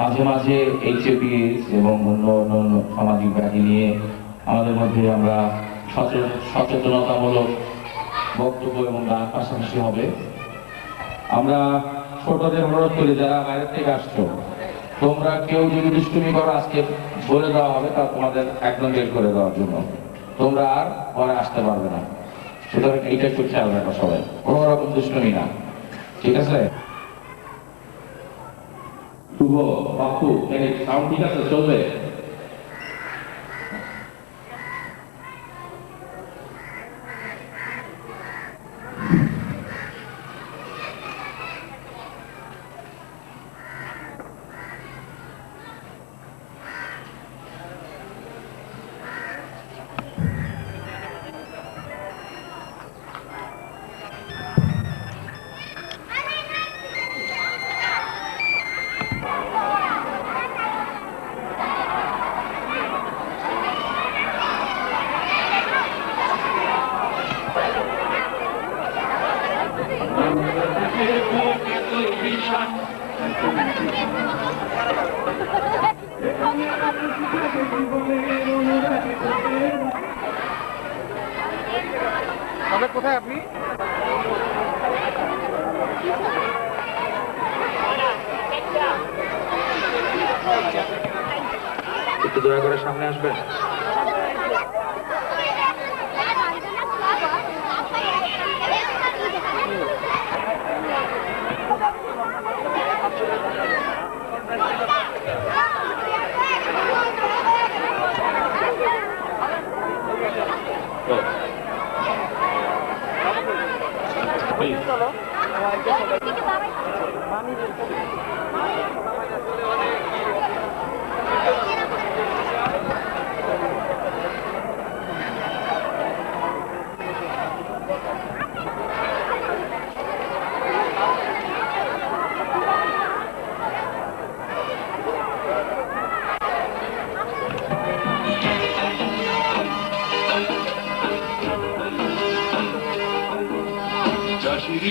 মাঝে মাঝে এইচএপিএস এবং অন্য অন্য সামাজিক ব্যাধি নিয়ে আমাদের মধ্যে আমরা সচেতনতামূলক বক্তব্য এবং গান পাশাপাশি হবে। আমরা ছোটদের অনুরোধ করি, যারা বাইরের থেকে আসছো, তোমরা কেউ যদি দুষ্টুমি করো আজকে বলে দেওয়া হবে, তা তোমাদের একদম বের করে দেওয়ার জন্য, তোমরা আর পরে আসতে পারবে না। সুতরাং এইটা একটু খেয়াল রাখো সবাই, কোনো রকম দুষ্টুমি না, ঠিক আছে? শুভ, বাপু, সাউন্ড ঠিক আছে, চলবে? কোথায় আপনি? একটু দয়া করে সামনে আসবেন।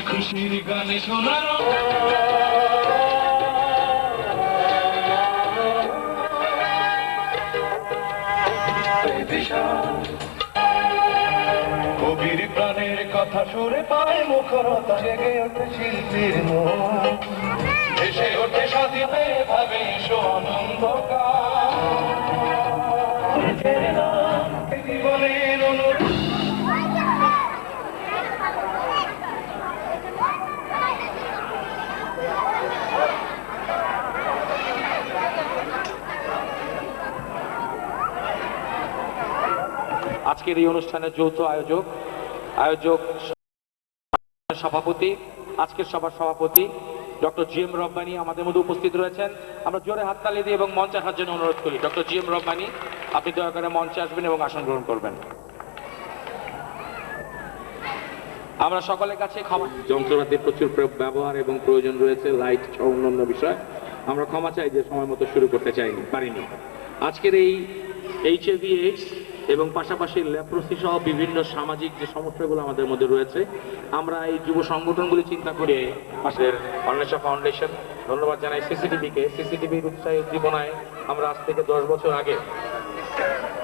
খুশির গানে শোনার কবির প্রাণের কথা সুরে পায় মুখরতা, জেগে ওঠে শিল্পীর মন, ভেসে ওঠে স্বাধীনে ভাবে আনন্দ জীবনের অনুরোধ। আজকের এই অনুষ্ঠানের যৌথ আয়োজক সভাপতি, আজকের সভার সভাপতি ডক্টর জিএম রব্বানী আমাদের মধ্যে উপস্থিত রয়েছেন। আমরা জোরে হাততালি দিয়ে এবং মঞ্চে আসার জন্য অনুরোধ করি। ডক্টর জিএম রব্বানী, আপনি দয়া করে মঞ্চে আসবেন এবং আসন গ্রহণ করবেন। আমরা সকলের কাছে ক্ষমা, যন্ত্রপাতির প্রচুর ব্যবহার এবং প্রয়োজন রয়েছে, লাইট সহ অন্যান্য বিষয়। আমরা ক্ষমা চাই যে সময় মতো শুরু করতে পারিনি। আজকের এই এইচআইভি/এইডস এবং পাশাপাশি লেপ্রোসি সহ বিভিন্ন সামাজিক যে সমস্যাগুলো আমাদের মধ্যে রয়েছে, আমরা এই যুব সংগঠনগুলি চিন্তা করে পাশের অন্বেষা ফাউন্ডেশন, ধন্যবাদ জানাই সিসিটিভিকে। সিসিটিভির উৎসাহী উদ্দীপনায় আমরা আজ থেকে 10 বছর আগে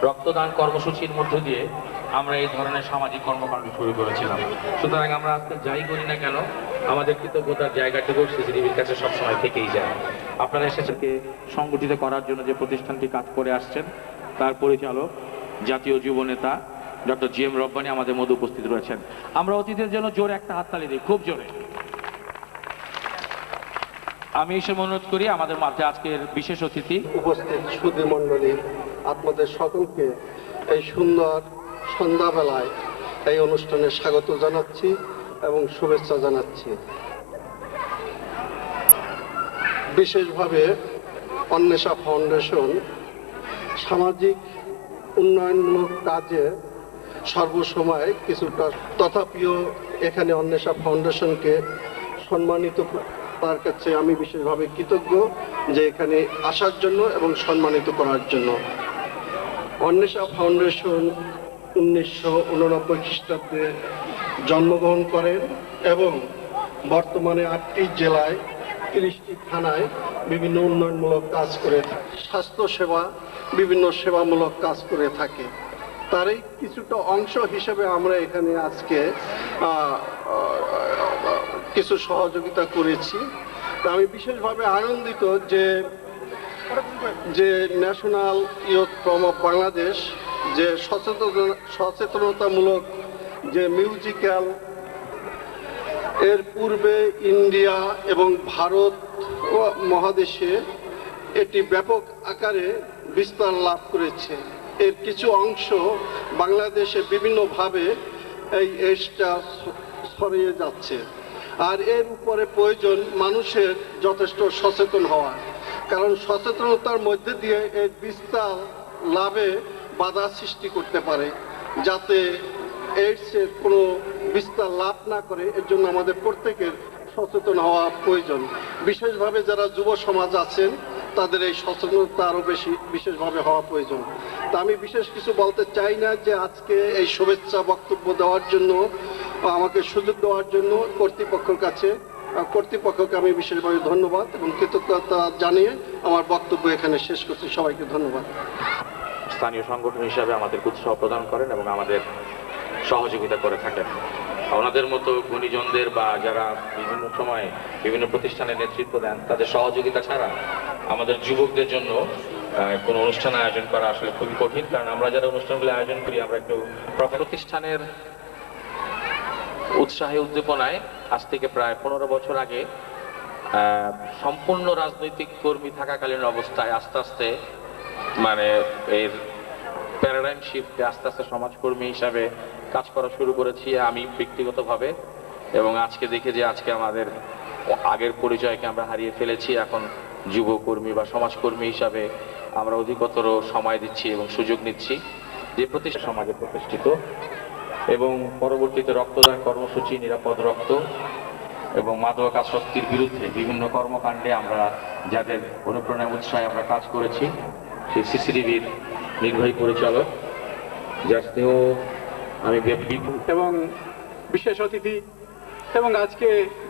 রক্তদান কর্মসূচির মধ্য দিয়ে আমরা এই ধরনের সামাজিক কর্মকাণ্ড শুরু করেছিলাম। সুতরাং আমরা আজকে যাই করি না কেন, আমাদের কৃতজ্ঞতার জায়গাটুকু সিসিটিভির কাছে সবসময় থেকেই যায়। আপনারা এসেছেনকে সংগঠিত করার জন্য যে প্রতিষ্ঠানটি কাজ করে আসছেন, তার পরিচালক জাতীয় যুব নেতা ডক্টর জিএম রব্বানী আমাদের মধ্যে উপস্থিত রয়েছেন। আমরা অতিথিদের জন্য জোরে একটা হাততালি দিই, খুব জোরে। আমি এসে অনুরোধ করি আমাদের মাঝে আজকের বিশেষ অতিথি উপস্থিত সুধী মণ্ডলী, আপনাদের সকলকে এই সুন্দর সন্ধ্যাবেলায় এই অনুষ্ঠানে স্বাগত জানাচ্ছি এবং শুভেচ্ছা জানাচ্ছি। বিশেষভাবে অন্বেষা ফাউন্ডেশন সামাজিক উন্নয়নমূলক কাজে সর্বসময় কিছুটা, তথাপিও এখানে অন্বেষা ফাউন্ডেশনকে সম্মানিত, তার কাছে আমি বিশেষভাবে কৃতজ্ঞ যে এখানে আসার জন্য এবং সম্মানিত করার জন্য। অন্বেষা ফাউন্ডেশন 1989 খ্রিস্টাব্দে জন্মগ্রহণ করেন এবং বর্তমানে 8টি জেলায় 30টি থানায় বিভিন্ন উন্নয়নমূলক কাজ করে থাকে। স্বাস্থ্যসেবা বিভিন্ন সেবামূলক কাজ করে থাকে। তারই কিছুটা অংশ হিসেবে আমরা এখানে আজকে কিছু সহযোগিতা করেছি। তা আমি বিশেষভাবে আনন্দিত যে national youth forum of Bangladesh যে সচেতনতামূলক যে মিউজিক্যাল এর পূর্বে ইন্ডিয়া এবং ভারত মহাদেশে এটি ব্যাপক আকারে বিস্তার লাভ করেছে। এর কিছু অংশ বাংলাদেশে বিভিন্নভাবে এই এজটা ছড়িয়ে যাচ্ছে, আর এর উপরে প্রয়োজন মানুষের যথেষ্ট সচেতন হওয়া, কারণ সচেতনতার মধ্যে দিয়ে এর বিস্তার লাভে বাধা সৃষ্টি করতে পারে। যাতে এইডসের কোনো বিস্তার লাভ না করে এর জন্য আমাদের প্রত্যেকের সচেতন হওয়া প্রয়োজন। বিশেষভাবে যারা যুব সমাজ আছেন তাদের এই সচেতনতা আরও বিশেষভাবে হওয়া প্রয়োজন। তা আমি বিশেষ কিছু বলতে চাই না, যে আজকে এই শুভেচ্ছা বক্তব্য দেওয়ার জন্য, আমাকে সুযোগ দেওয়ার জন্য কর্তৃপক্ষকে আমি বিশেষভাবে ধন্যবাদ এবং কৃতজ্ঞতা জানিয়ে আমার বক্তব্য এখানে শেষ করছি। সবাইকে ধন্যবাদ। স্থানীয় সংগঠন হিসাবে আমাদের উৎসাহ প্রদান করেন এবং আমাদের সহযোগিতা করে থাকেন। ওনাদের মতো গুণীজনদের বা যারা বিভিন্ন সময়ে বিভিন্ন প্রতিষ্ঠানের নেতৃত্ব দেন, তাদের সহযোগিতা ছাড়া আমাদের যুবকদের জন্য কোনো অনুষ্ঠান আয়োজন করা আসলে খুবই কঠিন। কারণ আমরা যারা অনুষ্ঠানগুলো আয়োজন করি, আমরা একটু প্রতিষ্ঠানের উৎসাহে উদ্দীপনায় আজ থেকে প্রায় 15 বছর আগে সম্পূর্ণ রাজনৈতিক কর্মী থাকাকালীন অবস্থায় আস্তে আস্তে মানে এর প্যারাডাইম শিফটে আস্তে আস্তে সমাজকর্মী হিসাবে কাজ করা শুরু করেছি আমি ব্যক্তিগতভাবে। এবং আজকে দেখে যে আজকে আমাদের আগের পরিচয়কে আমরা হারিয়ে ফেলেছি, এখন যুবকর্মী বা সমাজকর্মী হিসাবে আমরা অধিকতর সময় দিচ্ছি এবং সুযোগ নিচ্ছি। যে প্রতিষ্ঠান সমাজে প্রতিষ্ঠিত এবং পরবর্তীতে রক্তদান কর্মসূচি, নিরাপদ রক্ত এবং মাদকাসক্তির বিরুদ্ধে বিভিন্ন কর্মকাণ্ডে আমরা যাদের অনুপ্রেরণা উৎসাহে আমরা কাজ করেছি, সেই সিসিটিভির নির্বাহী পরিচালক যার স্নেহ আমি এবং বিশেষ অতিথি এবং আজকে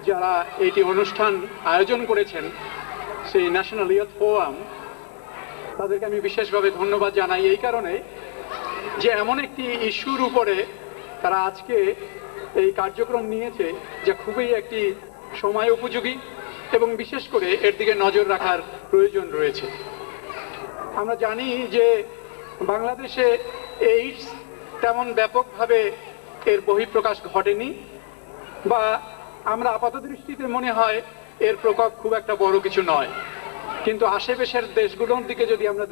যারা এইটি অনুষ্ঠান আয়োজন করেছেন সেই ন্যাশনাল ইয়ুথ ফোরাম, তাদেরকে আমি বিশেষভাবে ধন্যবাদ জানাই এই কারণে যে এমন একটি ইস্যুর উপরে তারা আজকে এই কার্যক্রম নিয়েছে যা খুবই একটি সময় উপযোগী এবং বিশেষ করে এর দিকে নজর রাখার প্রয়োজন রয়েছে। আমরা জানি যে বাংলাদেশে এইডস তেমন ব্যাপকভাবে এর বহিঃপ্রকাশ ঘটেনি, বা আমরা আপাতদৃষ্টিতে মনে হয় এর প্রকোপ খুব একটা বড় কিছু নয়। কিন্তু আশেপাশের দেশগুলোর দিকে যদি আমরা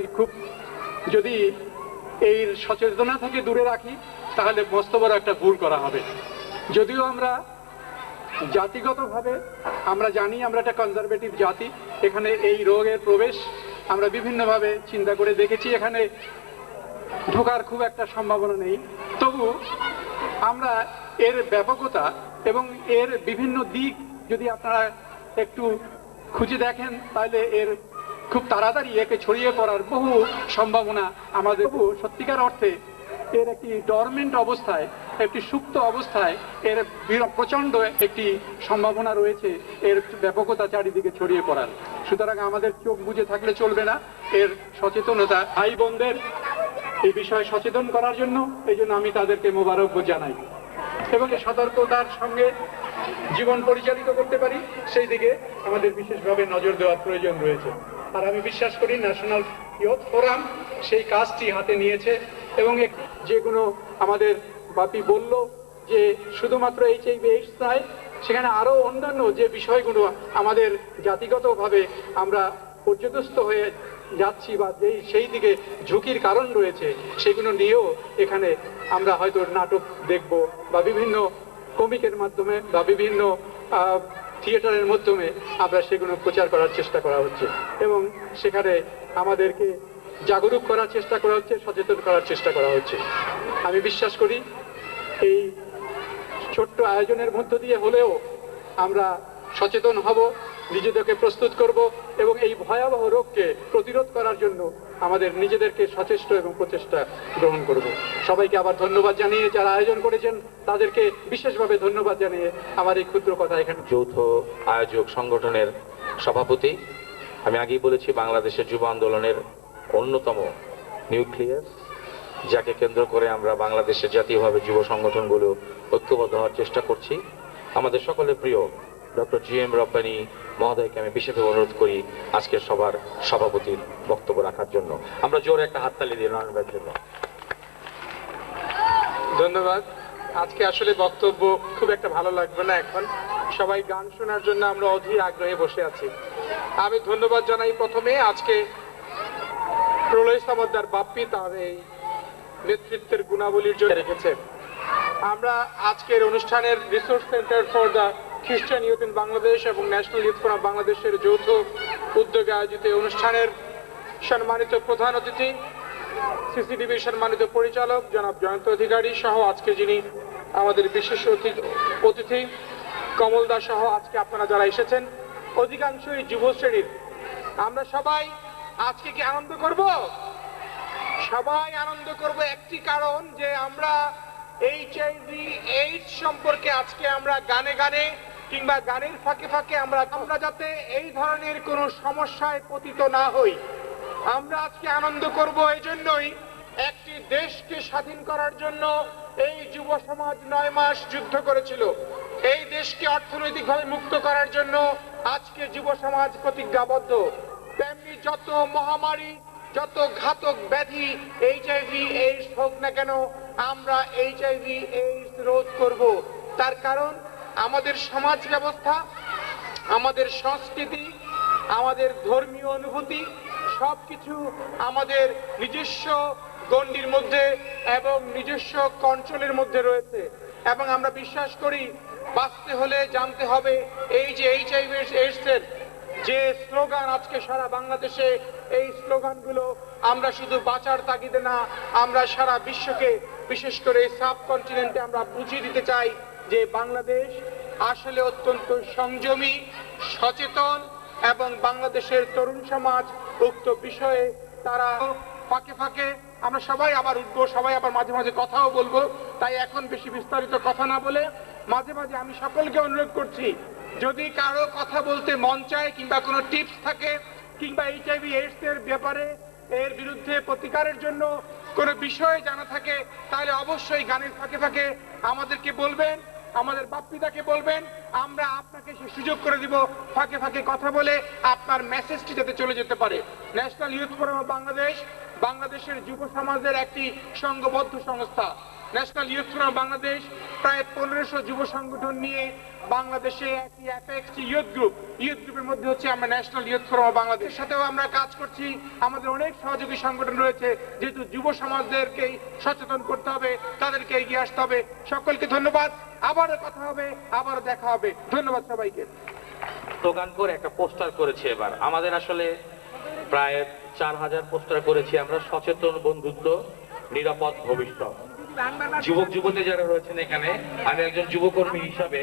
যদি এই সচেতনতা থেকে দূরে রাখি, তাহলে মস্ত বড় একটা ভুল করা হবে। যদিও আমরা জাতিগতভাবে আমরা জানি আমরা একটা কনজারভেটিভ জাতি, এখানে এই রোগের প্রবেশ আমরা বিভিন্নভাবে চিন্তা করে দেখেছি, এখানে ঢোকার খুব একটা সম্ভাবনা নেই। তবু আমরা এর ব্যাপকতা এবং এর বিভিন্ন দিক যদি আপনারা একটু খুঁজে দেখেন, তাহলে এর খুব তাড়াতাড়ি একে ছড়িয়ে পড়ার বহু সম্ভাবনা আমাদের সত্যিকার অর্থে এর একটি ডরমেন্ট অবস্থায়, একটি সুপ্ত অবস্থায় এর প্রচণ্ড একটি সম্ভাবনা রয়েছে এর ব্যাপকতা চারিদিকে ছড়িয়ে পড়ার। সুতরাং আমাদের চোখ বুজে থাকলে চলবে না, এর সচেতনতা ভাই বোনদের এই বিষয়ে সচেতন করার জন্য এই জন্য আমি তাদেরকে মোবারকবাদ জানাই এবং এই সতর্কতার সঙ্গে জীবন পরিচালিত করতে পারি সেই দিকে আমাদের বিশেষভাবে নজর দেওয়ার প্রয়োজন রয়েছে। আর আমি বিশ্বাস করি ন্যাশনাল ইয়ুথ ফোরাম সেই কাজটি হাতে নিয়েছে এবং যেগুলো আমাদের বাপি বলল যে শুধুমাত্র HIV/AIDS নয়, সেখানে আরও অন্যান্য যে বিষয়গুলো আমাদের জাতিগতভাবে আমরা পর্যদস্ত হয়ে যাচ্ছি বা সেই দিকে ঝুঁকির কারণ রয়েছে, সেগুলো নিয়েও এখানে আমরা হয়তো নাটক দেখব বা বিভিন্ন কমিকের মাধ্যমে বা বিভিন্ন থিয়েটারের মাধ্যমে আমরা সেগুলো প্রচার করার চেষ্টা করা হচ্ছে এবং সেখানে আমাদেরকে জাগরুক করার চেষ্টা করা হচ্ছে, সচেতন করার চেষ্টা করা হচ্ছে। আমি বিশ্বাস করি এই ছোট্ট আয়োজনের মধ্য দিয়ে হলেও আমরা সচেতন হব, নিজেদেরকে প্রস্তুত করব এবং এই ভয়াবহ রোগকে প্রতিরোধ করার জন্য আমাদের নিজেদেরকে সচেষ্ট এবং প্রচেষ্টা গ্রহণ করব। সবাইকে আবার ধন্যবাদ জানিয়ে, যারা আয়োজন করেছেন তাদেরকে বিশেষভাবে ধন্যবাদ জানিয়ে আমার এই ক্ষুদ্র কথা এখানে। যৌথ আয়োজক সংগঠনের সভাপতি, আমি আগেই বলেছি বাংলাদেশের যুব আন্দোলনের অন্যতম নিউক্লিয়াস, যাকে কেন্দ্র করে আমরা বাংলাদেশের জাতীয়ভাবে যুব সংগঠনগুলো ঐক্যবদ্ধ হওয়ার চেষ্টা করছি। আমাদের সকলের প্রিয় ডক্টর জি.এম. রব্বানী মহোদয়কে আমি বিশেষভাবে অনুরোধ করি আজকের সবার সভাপতির বক্তব্য রাখার জন্য। আমরা জোরে একটা হাততালি দিই নয়ন ভাইয়ের জন্য। ধন্যবাদ। আজকে আসলে বক্তব্য খুব একটা ভালো লাগবে না, এখন সবাই গান শোনার জন্য আমরা অধীর আগ্রহে বসে আছি। আমি ধন্যবাদ জানাই প্রথমে আজকে প্রলয় সামদ্দার বাপ্পি তার এই নেতৃত্বের গুণাবলীর জন্য রেখেছে। আমরা আজকের অনুষ্ঠানের রিসোর্স সেন্টার ফর দ্য খ্রিস্টান ইউথ ইন বাংলাদেশ এবং ন্যাশনাল ইউথ ফোরাম বাংলাদেশের যৌথ উদ্যোগে আয়োজিত এই অনুষ্ঠানের সম্মানিত প্রধান অতিথি, সিসিটিভির সম্মানিত পরিচালক জনাব জয়ন্ত অধিকারী সহ আজকে যিনি আমাদের বিশেষ অতিথি কমল দাস সহ আজকে আপনারা যারা এসেছেন, অধিকাংশই যুব শ্রেণীর, আমরা সবাই আজকে কি আনন্দ করব? সবাই আনন্দ করব একটি কারণ, যে আমরা HIV/AIDS সম্পর্কে আজকে আমরা গানে গানে কিংবা গানের ফাঁকে ফাঁকে আমরা যাতে এই ধরনের কোনো সমস্যায় পতিত না হই। আমরা আজকে আনন্দ করব এই জন্যই, একটি দেশকে স্বাধীন করার জন্য এই যুব সমাজ 9 মাস যুদ্ধ করেছিল। এই দেশকে অর্থনৈতিকভাবে মুক্ত করার জন্য আজকে যুব সমাজ প্রতিজ্ঞাবদ্ধ। তেমনি যত মহামারী, যত ঘাতক ব্যাধি HIV/AIDS হোক না কেন, আমরা HIV/AIDS রোধ করব। তার কারণ আমাদের সমাজ ব্যবস্থা, আমাদের সংস্কৃতি, আমাদের ধর্মীয় অনুভূতি সবকিছু আমাদের নিজস্ব গণ্ডির মধ্যে এবং নিজস্ব কন্ট্রোলের মধ্যে রয়েছে। এবং আমরা বিশ্বাস করি বাঁচতে হলে জানতে হবে এই যে HIV/AIDS এর যে স্লোগান আজকে সারা বাংলাদেশে, এই স্লোগানগুলো আমরা শুধু বাঁচার তাগিদে না, আমরা সারা বিশ্বকে, বিশেষ করে সাবকন্টিনেন্টে আমরা বুঝিয়ে দিতে চাই যে বাংলাদেশ আসলে অত্যন্ত সংযমী, সচেতন এবং বাংলাদেশের তরুণ সমাজ উক্ত বিষয়ে তারা ফাঁকে ফাঁকে আমরা সবাই আবার উঠবো, সবাই আবার মাঝে মাঝে কথাও বলবো। তাই এখন বেশি বিস্তারিত কথা না বলে মাঝে মাঝে আমি সকলকে অনুরোধ করছি, যদি কারো কথা বলতে মন চায় কিংবা কোনো টিপস থাকে কিংবা HIV/AIDS এর ব্যাপারে এর বিরুদ্ধে প্রতিকারের জন্য কোনো বিষয় জানা থাকে, তাহলে অবশ্যই গানের ফাঁকে ফাঁকে আমাদেরকে বলবেন, আমাদের বাপ্পিদাকে বলবেন, আমরা আপনাকে সে সুযোগ করে দিব ফাঁকে ফাঁকে কথা বলে আপনার মেসেজটি যাতে চলে যেতে পারে। National youth forum of Bangladesh বাংলাদেশের যুব সমাজের একটি সংঘবদ্ধ সংস্থা। ন্যাশনাল ইউথ ফোরাম বাংলাদেশ প্রায় 1500 যুব সংগঠন নিয়ে বাংলাদেশে একটি অ্যাপেক্স ইউথ গ্রুপের মধ্যে হচ্ছে আমরা ন্যাশনাল ইউথ ফোরাম অফ বাংলাদেশের সাথেও আমরা কাজ করছি। আমাদের অনেক সহযোগী সংগঠন রয়েছে, যেহেতু যুব সমাজদেরকেই সচেতন করতে হবে, তাদেরকে এগিয়ে আসতে হবে। সকলকে ধন্যবাদ, আবারও কথা হবে, আবারও দেখা হবে। ধন্যবাদ সবাইকে। স্লোগান করে একটা পোস্টার করেছি এবার। আমাদের আসলে প্রায় 4000 পোস্টার করেছি আমরা, সচেতন বন্ধুত্ব, নিরাপদ ভবিষ্যৎ। যুবক যুবতী যারা রয়েছেন এখানে, আমি একজন যুবকর্মী হিসাবে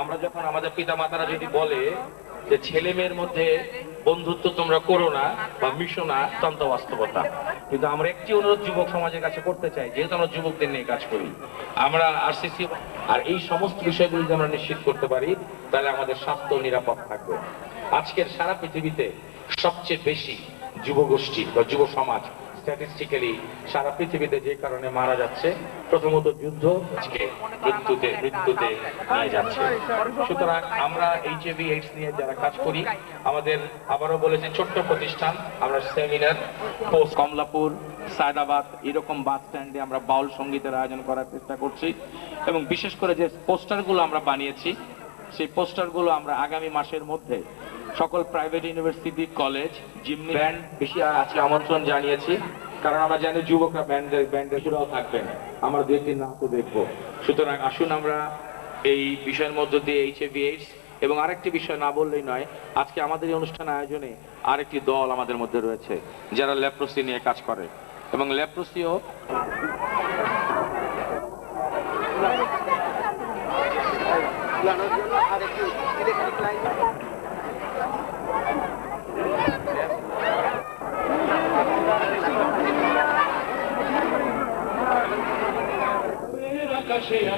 আমরা যখন আমাদের পিতা মাতারা যদি বলে যে ছেলে মেয়ের মধ্যে বন্ধুত্ব তোমরা করো না বা মিশো না, অত্যন্ত বাস্তবতা। কিন্তু আমরা একটি অনুরোধ যুবক সমাজের কাছে করতে চাই, যেহেতু আমরা যুবকদের নিয়ে কাজ করি, আমরা RCC আর এই সমস্ত বিষয়গুলি যদি আমরা নিশ্চিত করতে পারি, তাহলে আমাদের স্বাস্থ্য নিরাপদ থাকবে। আজকের সারা পৃথিবীতে সবচেয়ে বেশি যুবগোষ্ঠী বা যুব সমাজ স্ট্যাটিস্টিক্যালি সারা পৃথিবীতে যে কারণে মারা যাচ্ছে, প্রথমত যুদ্ধ, আজকে মৃত্যুতে নিয়ে যাচ্ছে। সুতরাং আমরা HIV/AIDS নিয়ে যারা কাজ করি, আমাদের আবারও বলেছে ছোট্ট প্রতিষ্ঠান, আমরা সেমিনার, পোস্ট কমলাপুর, সায়দাবাদ এরকম বাস স্ট্যান্ডে আমরা বাউল সঙ্গীতের আয়োজন করার চেষ্টা করছি। এবং বিশেষ করে যে পোস্টারগুলো আমরা বানিয়েছি, সেই পোস্টারগুলো আমরা আগামী মাসের মধ্যে সকল private university, college, Gemini, band বেশি আছে আমন্ত্রণ জানিয়েছি, কারণ আমরা জানি যুবকরা ব্যান্ডেরাও থাকবেন, আমরা 2-3 নাম তো দেখবো। সুতরাং আসুন আমরা এই বিষয়ের মধ্য দিয়ে HIV/AIDS এবং আরেকটি বিষয় না বললেই নয়, আজকে আমাদের এই অনুষ্ঠান আয়োজনে আরেকটি দল আমাদের মধ্যে রয়েছে যারা লেপ্রোসি নিয়ে কাজ করে, এবং লেপ্রোসিও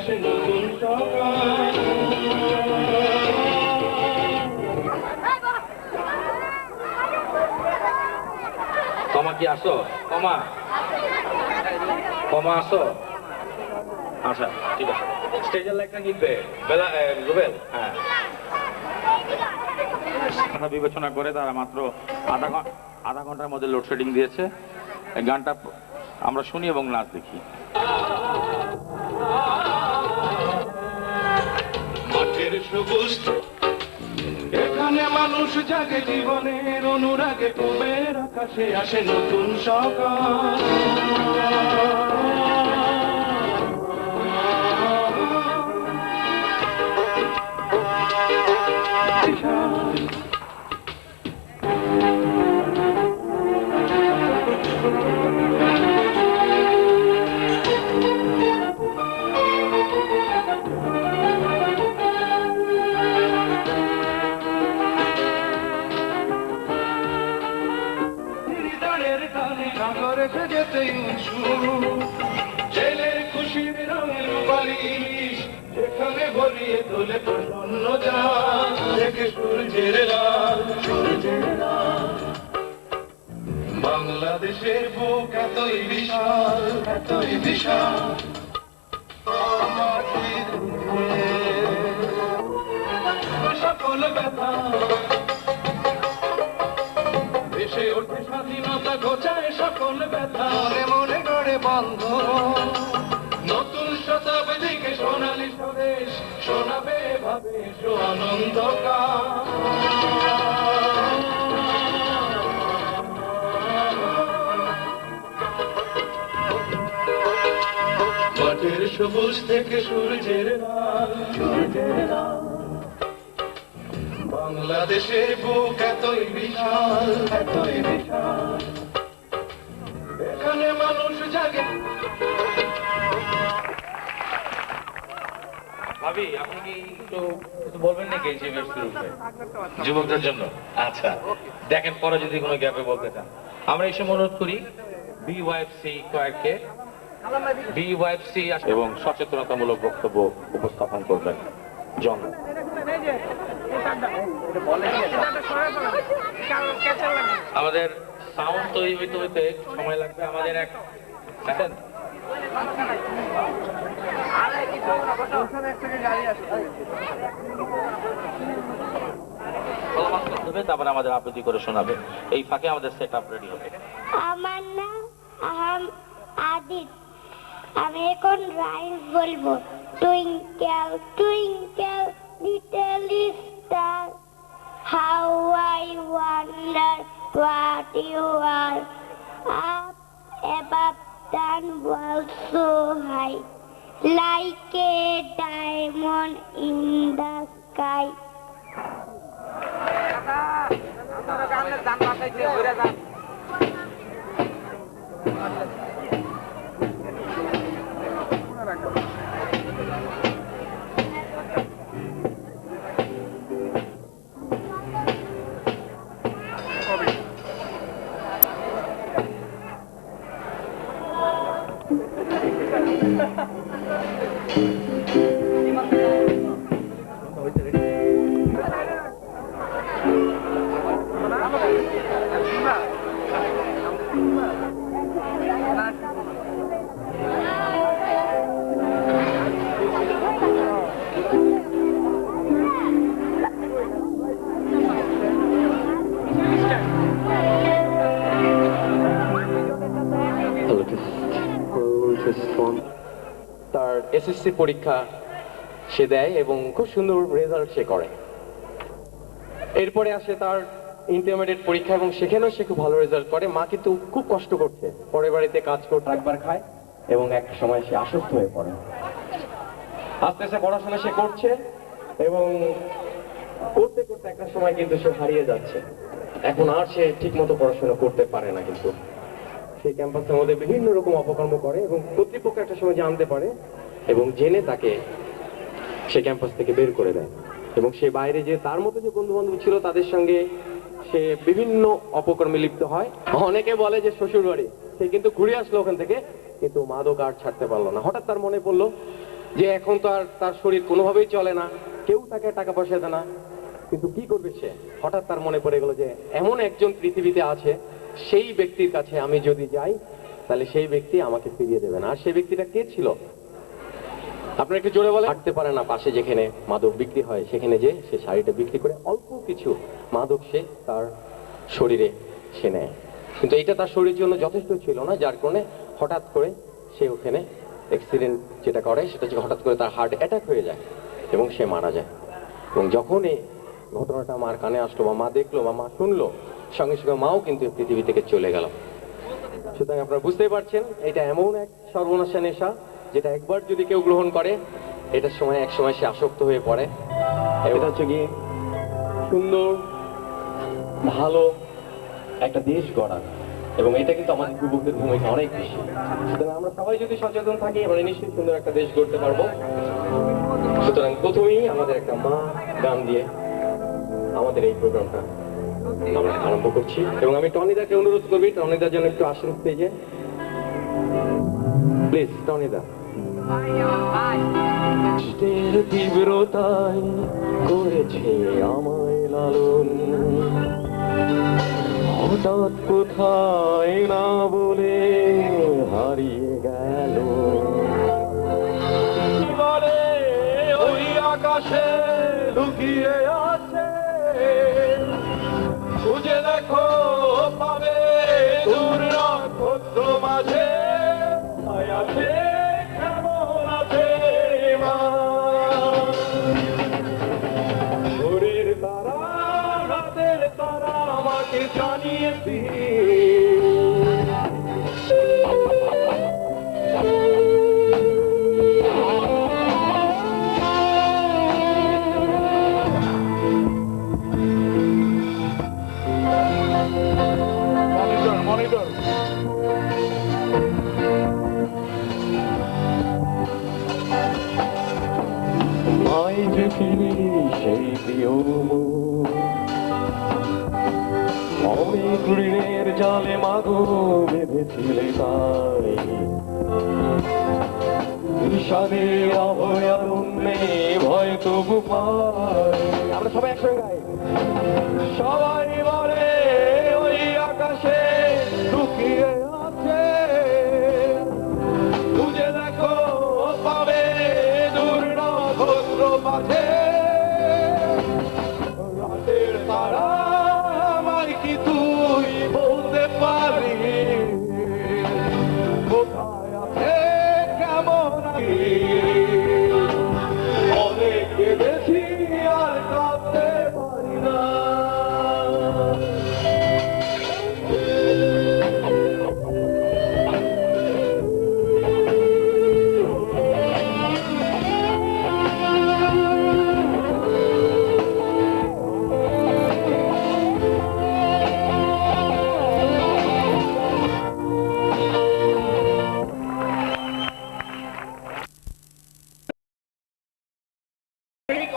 আসে নতুন সকাল। কমা কি আসো? কমা কমা আসো? আচ্ছা ঠিক আছে, স্টেজের লাইটটা নিবে রুবেল। হ্যাঁ, কথা বিবেচনা করে তারা মাত্র আধা ঘন্টার মধ্যে লোডশেডিং দিয়েছে। এই গানটা আমরা শুনি এবং নাচ দেখি। মাঠের সবুজ এখানে মানুষ জাগে জীবনের অনুরাগে, পূবের আকাশে আসে নতুন সকাল। হৃদয়ের টানে নগর এসে যেতেই উৎসুক, জেলের খুশির রঙের বালিশ এখানে ভরিয়ে তোলে প্রসন্ন চাঁদ, দেখে সূর্যের লাল, সূর্যের লাল। বাংলাদেশের বুক এতই বিশাল, এতই বিশাল, মাটির ধুয়ে সকল ব্যথা ভেসে ওঠে স্বাধীনতা, ঘোচায় সকল ব্যথা, মনে মনে গড়ে বন্ধ নতুন শতাব্দীকে সোনালী স্বদেশ, শোনাবে ভাবে আনন্দকার। মাঠের সবুজ থেকে সূর্যের লাল, সূর্যের লাল। বাংলাদেশের বুক এতই বিশাল, এতই বিশাল, এখানে মানুষ জাগে। ভাবি, আপনি কি একটু কিছু বলবেন নাকি এই শিবির শুরু করে যুবকদের জন্য? আচ্ছা, দেখেন পরে যদি কোনো গ্যাপে বলতে চান। আমরা এই সময় অনুরোধ করি বিওয়াইএফসি কয়েককে বিওয়াইএফসি এবং সচেতনতামূলক বক্তব্য উপস্থাপন করবেন। জন আমাদের সাউন্ড তৈরি হইতে হইতে সময় লাগবে। আমাদের এক দেখেন তারপরে আমাদের আবৃত্তি করে শোনাবে। এই ফাঁকে আমাদের সেট আপ রেডি হবে। আমার নাম আদিত। আমি এখন রাইমস বলবো। Twinkle twinkle little star, how I wonder what you are, up above the world so high, like a diamond in the sky. তার এসএসসি পরীক্ষা সে দেয় এবং খুব সুন্দর রেজাল্ট সে করে। এরপরে আসে তার ইন্টারমিডিয়েট পরীক্ষা এবং সেখানেও সে খুব ভালো রেজাল্ট করে। মা কিন্তু খুব কষ্ট করছে, পরের বাড়িতে কাজ করতে একবার খায় এবং এক সময় সে অসুস্থ হয়ে পড়ে। আস্তে আস্তে পড়াশোনা সে করছে এবং করতে করতে একটা সময় কিন্তু সে হারিয়ে যাচ্ছে। এখন আর সে ঠিক মতো পড়াশোনা করতে পারে না, কিন্তু সেই ক্যাম্পাসের মধ্যে বিভিন্ন রকম অপকর্ম করে এবং কর্তৃপক্ষ একটা সময় জানতে পারে এবং জেনে তাকে সে ক্যাম্পাস থেকে বের করে দেয়। এবং সে বাইরে যে তার মতো যে বন্ধু বান্ধব ছিল তাদের সঙ্গে সে বিভিন্ন অপকর্মে লিপ্ত হয়। অনেকে বলে যে শ্বশুর বাড়ি, সে কিন্তু ঘুরে আসলো ওখান থেকে, কিন্তু মাদক আর ছাড়তে পারলো না। হঠাৎ তার মনে পড়লো যে এখন তো আর তার শরীর কোনোভাবেই চলে না, কেউ তাকে টাকা পয়সা দেয় না, কিন্তু কি করবে সে? হঠাৎ তার মনে পড়ে গেল যে এমন একজন পৃথিবীতে আছে, সেই ব্যক্তির কাছে আমি যদি যাই তাহলে সেই ব্যক্তি আমাকে ফিরিয়ে দেবে না। আর সেই ব্যক্তিটা কে ছিল? আপনারা একটু জোরে বলে। হাঁটতে পারে না, পাশে যেখানে মাদক বিক্রি হয় সেখানে যে সে শাড়িটা বিক্রি করে অল্প কিছু মাদক সে তার শরীরে সে নেয়, কিন্তু এটা তার শরীরের জন্য যথেষ্ট ছিল না, যার কারণে হঠাৎ করে সে ওখানে অ্যাক্সিডেন্ট যেটা করে সেটা হচ্ছে হঠাৎ করে তার হার্ট অ্যাটাক হয়ে যায় এবং সে মারা যায়। এবং যখন এই ঘটনাটা মার কানে আসলো বা মা দেখলো বা মা শুনলো, সঙ্গে সঙ্গে মাও কিন্তু এই পৃথিবী থেকে চলে গেল। সুতরাং আপনারা বুঝতেই পারছেন এটা এমন এক সর্বনাশা নেশা যেটা একবার যদি কেউ গ্রহণ করে এটার সময় এক সময় সে আসক্ত হয়ে পড়ে। এটা হচ্ছে গিয়ে সুন্দর ভালো একটা দেশ গড়া, এবং এটা কিন্তু আমাদের যুবকদের ভূমিকা অনেক বেশি। সুতরাং আমরা সবাই যদি সচেতন থাকি আমরা নিশ্চয়ই সুন্দর একটা দেশ গড়তে পারবো। সুতরাং প্রথমেই আমাদের একটা মা গান দিয়ে আমাদের এই প্রোগ্রামটা আমরা আরম্ভ করছি, এবং আমি টনিদাকে অনুরোধ করবি টনিদা যেন একটু আসেন স্টেজে, প্লিজ টনিদা। কষ্টের তীব্রতায় করেছে আমায় লালন, হঠাৎ কোথায় না বলে হারিয়ে গেল। বলে ওই আকাশে লুকিয়ে আছে, খুঁজে দেখো পাবে দূর নক্ষত্র মাঝে আছে কেমন আছে মা। ভোরের তারা রাতের তারা আমাকে জানিয়েছি, মাই দেখিনি সেই প্রিয় অনেক ঋণের জালে মাগো বেঁধেছিলে তাই, বিষাদের অভয়ারণ্যে ভয় তবু পাই। আমরা সবাই একসঙ্গে গাই। সবাই বলে ওই আকাশে লুকিয়ে আছে, খুঁজে দেখো পাবে দূর নক্ষত্র মাঝে। রাতের তারা আমায় কি তুই বলতে পারি, কোথায় আছে কেমন আছি? অনেক কেঁদেছি আর কাঁদতে পারি না।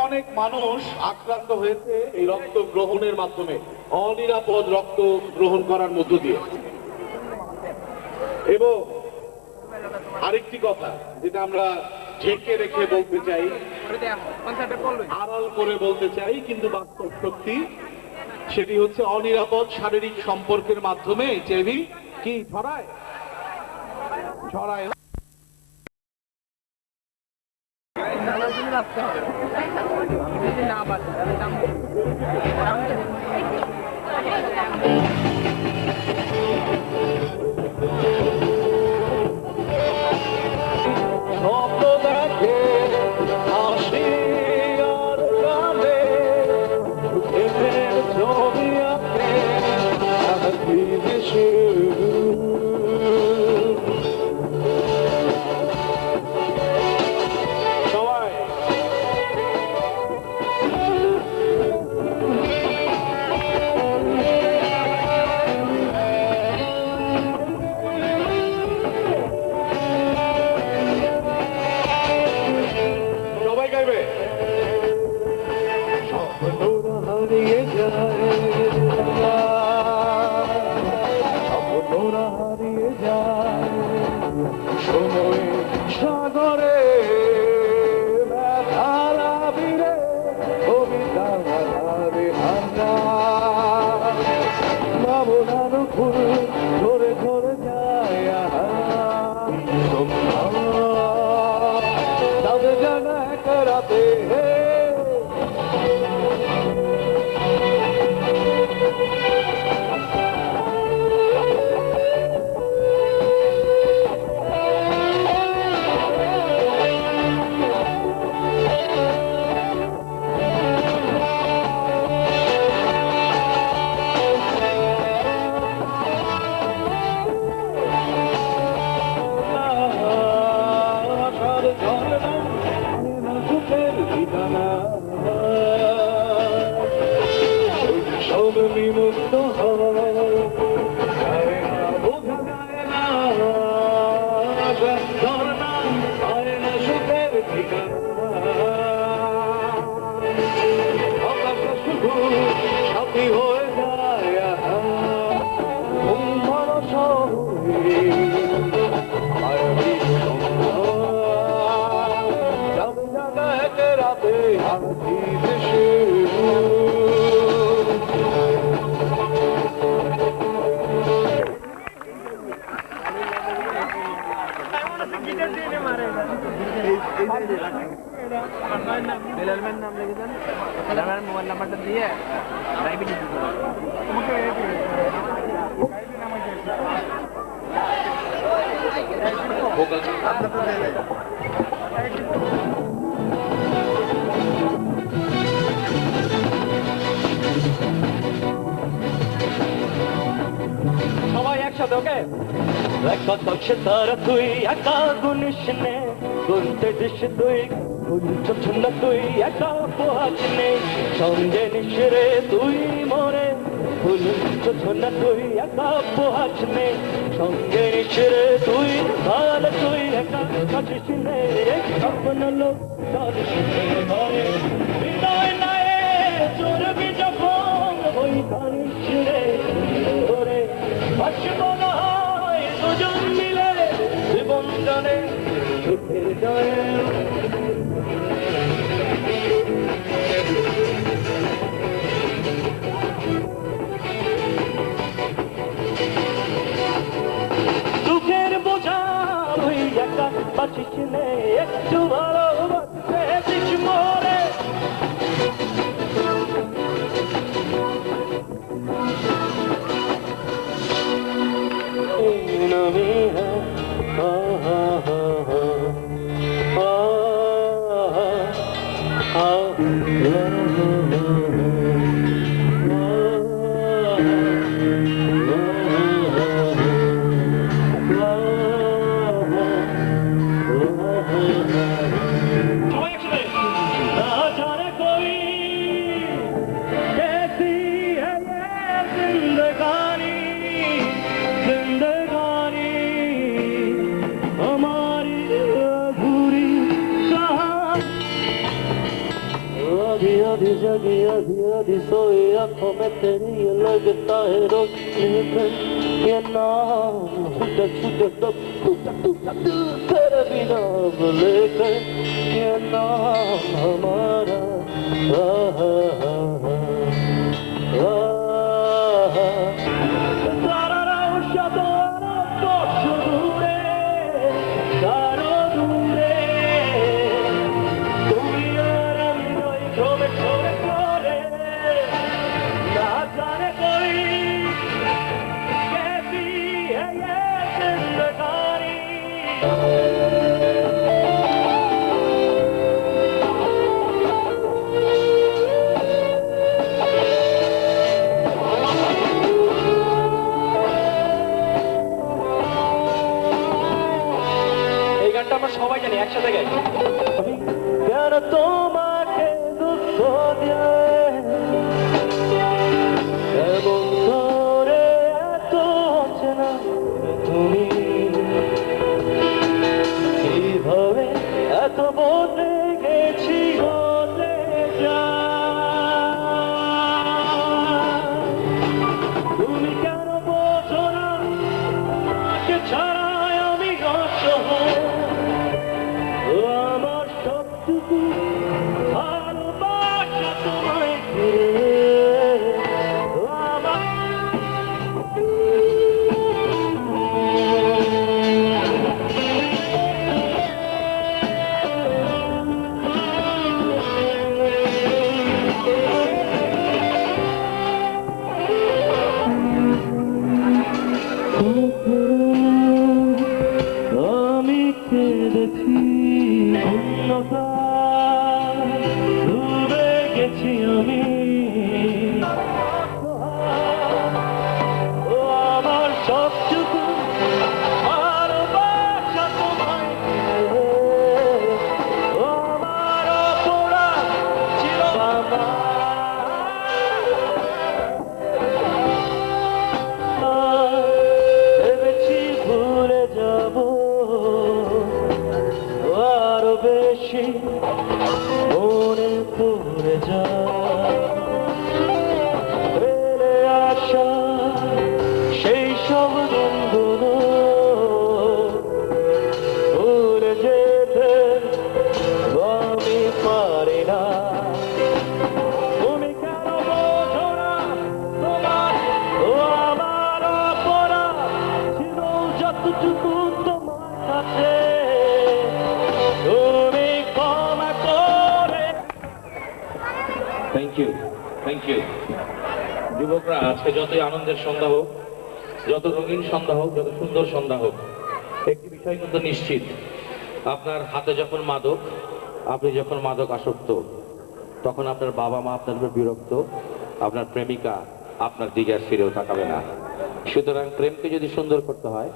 অনেক মানুষ আক্রান্ত হয়েছে এই রক্ত গ্রহণের মাধ্যমে, অনিরাপদ রক্ত গ্রহণ করার মধ্য দিয়ে। এবং আরেকটি কথা যেটা আমরা ঢেকে রেখে বলতে চাই, আড়াল করে বলতে চাই, কিন্তু বাস্তব সত্যি, সেটি হচ্ছে অনিরাপদ শারীরিক সম্পর্কের মাধ্যমে এইচআইভি কি ছড়ায়। স্বপ্ন দেখে হাসি আর কাঁদে, সুখের ছবি আঁকে হাসি দেশে। সবাই রাতে সব বিমুক্ত হয় না বোঝা যায় না ঝর্ণা হয় না সুখের ঠিকানা আকাশে শুধু সাথী হয়ে যায় ভরস যাবে জায়গায় রাতে হাতি দেশে মোবাইল নাম্বারটা দিয়ে সবাই একসাথে ওকে কত তারা তুই একা গুনিস নে গুনতে দিস তুই গুনছ না তুই একা পোহাচ নে সঙ্গে নিস রে তুই মরে গুনছ না তুই একা পোহাচ নে সঙ্গে নিস রে তুই ভালো তুই একা কাছিস নে স্বপ্ন লোক কাছিস নে ঘরে বিদায় নাই চোরবি যখন ওই কানিস রে ধরে বাঁচব না হয় দুজন মিলে জীবন জানে সুখের জয়ে দুঃখের বোঝা ওই একা বাঁচিস নে একটু ভালোবাসতে দিস মরে नहीं है जगी आधी आधी सोई आंखों में तेरी लगता है रोज लेकिन ये नाम तेरे बिना लेकर ये नाम हमारा আমরা সবাই জানি একসাথে গাই কেন তোমাকে দুঃখ দেয় এবং করে এত হচ্ছে না তুমি কিভাবে এত বদলে গেছি বলে যা তুমি কেন বোঝো না ছাড়াই আমি অসহায় আমার সবটুকু ভালোবাসা তোমায় মনে পড়ে যায় ফেলে আসা সেই সব দিনগুলো ভুলে যেতে আমি পারি না। তুমি কেন বোঝো না তোমার ও আমার অপরাধ ছিল যতটুকু তোমার কাছে তুমি ক্ষমা করে। থ্যাংক ইউ যুবকরা, আজকে যতই আনন্দের সন্ধ্যা হোক, যত রঙিন সন্ধ্যা হোক, যত সুন্দর সন্ধ্যা হোক, একটি বিষয় কিন্তু নিশ্চিত, আপনার হাতে যখন মাদক, আপনি যখন মাদক আসক্ত, তখন আপনার বাবা মা আপনার উপর বিরক্ত, আপনার প্রেমিকা আপনার দিকে আর ফিরেও তাকাবে না। সুতরাং প্রেমকে যদি সুন্দর করতে হয়,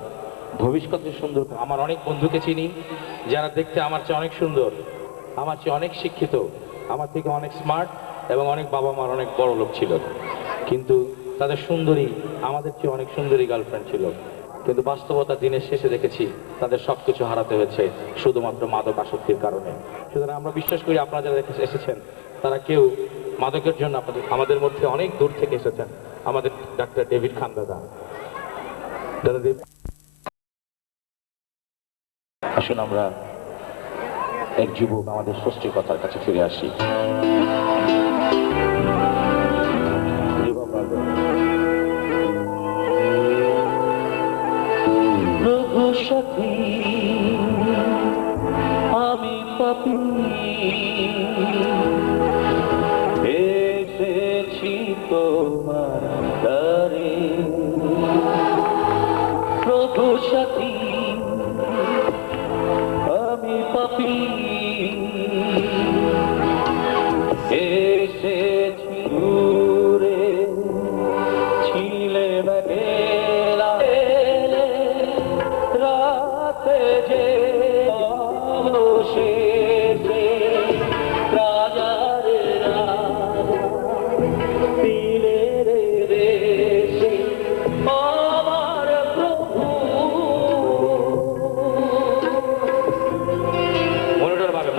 ভবিষ্যতে সুন্দর। আমার অনেক বন্ধুকে চিনি যারা দেখতে আমার চেয়ে অনেক সুন্দর, আমার চেয়ে অনেক শিক্ষিত, আমার থেকে অনেক স্মার্ট এবং অনেক বাবা মার অনেক বড় লোক ছিল, কিন্তু তাদের সুন্দরী আমাদের চেয়ে অনেক সুন্দরী গার্লফ্রেন্ড ছিল। কিন্তু বাস্তবতা দিনের শেষে দেখেছি তাদের সবকিছু হারাতে হয়েছে শুধুমাত্র মাদক আসক্তির কারণে। সুতরাং আমরা বিশ্বাস করি আপনারা যারা এসেছেন তারা কেউ মাদকের জন্য আমাদের মধ্যে অনেক দূর থেকে এসেছেন। আমাদের ডাক্তার ডেভিড খান দাদা, আসুন আমরা এক যুবক আমাদের ষষ্ঠী কথার কাছে ফিরে আসি। প্রভু সখী আমি পাপী এসেছি তোমার দ্বারে। প্রভু সখী আমি পাপী এসেছি দূরে ছিলে না গেলা রাতে যে অবশেষে রাজার দিলের দেশে আমার প্রভু। মনোটার ভাবে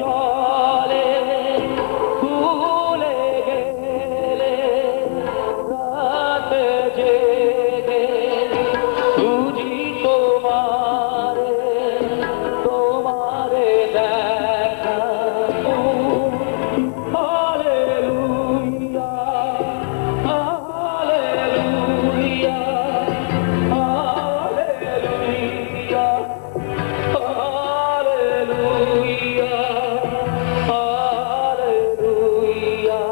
জলে ভুলে গেলে রাত জেগে বুঝি তোমারে দেখা। Hallelujah hallelujah hallelujah hallelujah hallelujah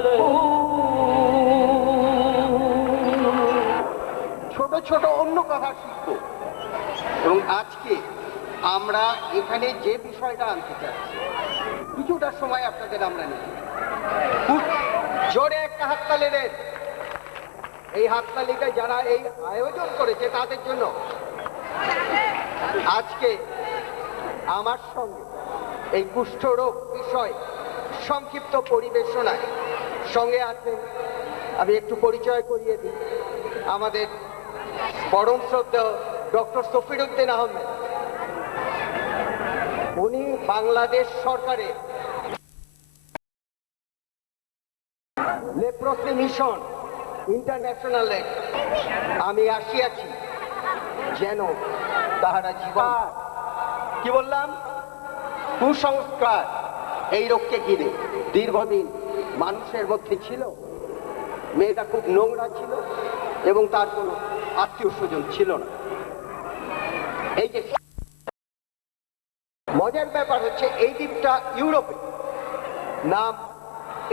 hallelujah. ছোট ছোট অন্য কথা শিখব এবং আজকে আমরা এখানে যে বিষয়টা আনতে চাচ্ছি কিছুটা সময় আপনাদের আমরা নিই। খুব জোরে একটা হাততালি দেন। এই হাততালিটা যারা এই আয়োজন করেছে তাদের জন্য। আজকে আমার সঙ্গে এই কুষ্ঠরোগ বিষয় সংক্ষিপ্ত পরিবেশনায় সঙ্গে আছেন, আমি একটু পরিচয় করিয়ে দিই, আমাদের পরম শ্রদ্ধেয় ডক্টর সফিরউদ্দিন আহমেদ। উনি বাংলাদেশ সরকারের লেপ্রসি মিশন ইন্টারন্যাশনালে আমি আসিয়াছি যেন তাহারা জীবন, কি বললাম, কুসংস্কার এই রোগকে ঘিরে দীর্ঘদিন মানুষের মধ্যে ছিল। মেয়েটা খুব নোংরা ছিল এবং তার কোনো আত্মীয় স্বজন ছিল না। এই যে মজার ব্যাপার হচ্ছে এই দ্বীপটা ইউরোপে, নাম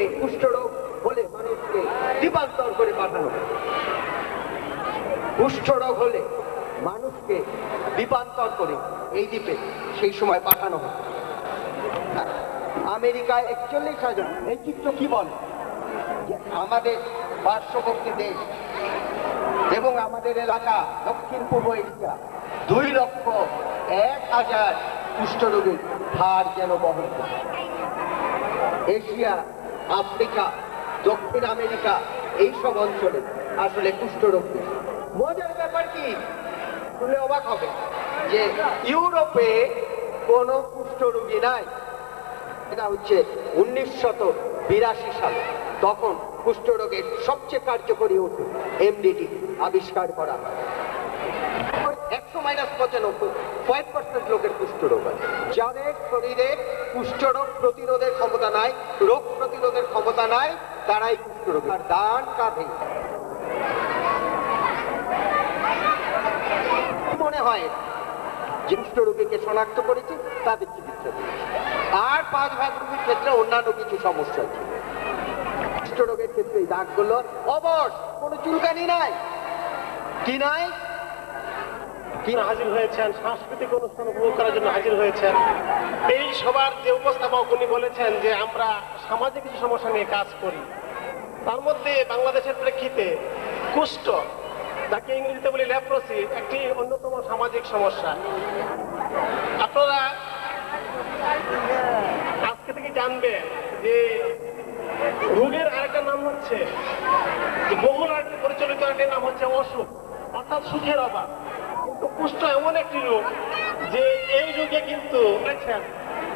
এই কুষ্ঠরোগ হলে মানুষকে দ্বীপান্তর করে পাঠানো হয়। কুষ্ঠরোগ হলে মানুষকে দ্বীপান্তর করে এই দ্বীপে সেই সময় পাঠানো হয়। আমেরিকায় 41,000। এই চিত্র কি বলে যে আমাদের পার্শ্ববর্তী দেশ এবং আমাদের এলাকা দক্ষিণ পূর্ব এশিয়া 2,01,000 কুষ্ঠরোগীর হার যেন বহন করে। এশিয়া, আফ্রিকা, দক্ষিণ আমেরিকা এইসব অঞ্চলে আসলে কুষ্ঠরোগ মজার ব্যাপার কি শুনলে অবাক হবে যে ইউরোপে কোনো কুষ্ঠরোগী নাই। এটা হচ্ছে 1982 সালে, তখন কুষ্ঠরোগের সবচেয়ে কার্যকরী ওষুধ এমডিটি আবিষ্কার করা হয়। 100-95% লোকের কুষ্ঠরোগ আছে। যাদের শরীরে কুষ্ঠরোগ প্রতিরোধের ক্ষমতা নাই, রোগ প্রতিরোধের ক্ষমতা নাই, তারাই কুষ্ঠরোগ। আর দান কাঁধে মনে হয় যে কুষ্ঠরোগীকে শনাক্ত করেছে, তাদের চিকিৎসা দিয়েছে। আর 5 ভাগ রোগীর ক্ষেত্রে অন্যান্য কিছু সমস্যা ছিল। কুষ্ঠরোগের ক্ষেত্রে এই দাগগুলো অবশ, কোনো চুলকানি নাই। কি নাই? হাজির হয়েছেন, সাংস্কৃতিক অনুষ্ঠান উপভোগ করার জন্য হাজির হয়েছেন। এই সবার যে উপস্থাপক উনি বলেছেন যে আমরা সামাজিক কিছু সমস্যা নিয়ে কাজ করি, তার মধ্যে বাংলাদেশের প্রেক্ষিতে কুষ্ঠ, যাকে ইংরেজিতে বলি লেপ্রসি, একটি অন্যতম সামাজিক সমস্যা। আপনারা আজকে থেকে জানবেন যে রোগের আরেকটা নাম হচ্ছে, বহুল পরিচালিত আরেকটা নাম হচ্ছে অসুখ, অর্থাৎ সুখের অভাব। কিন্তু কুষ্ঠ এমন একটি রোগ যে এই রোগে কিন্তু বলেছেন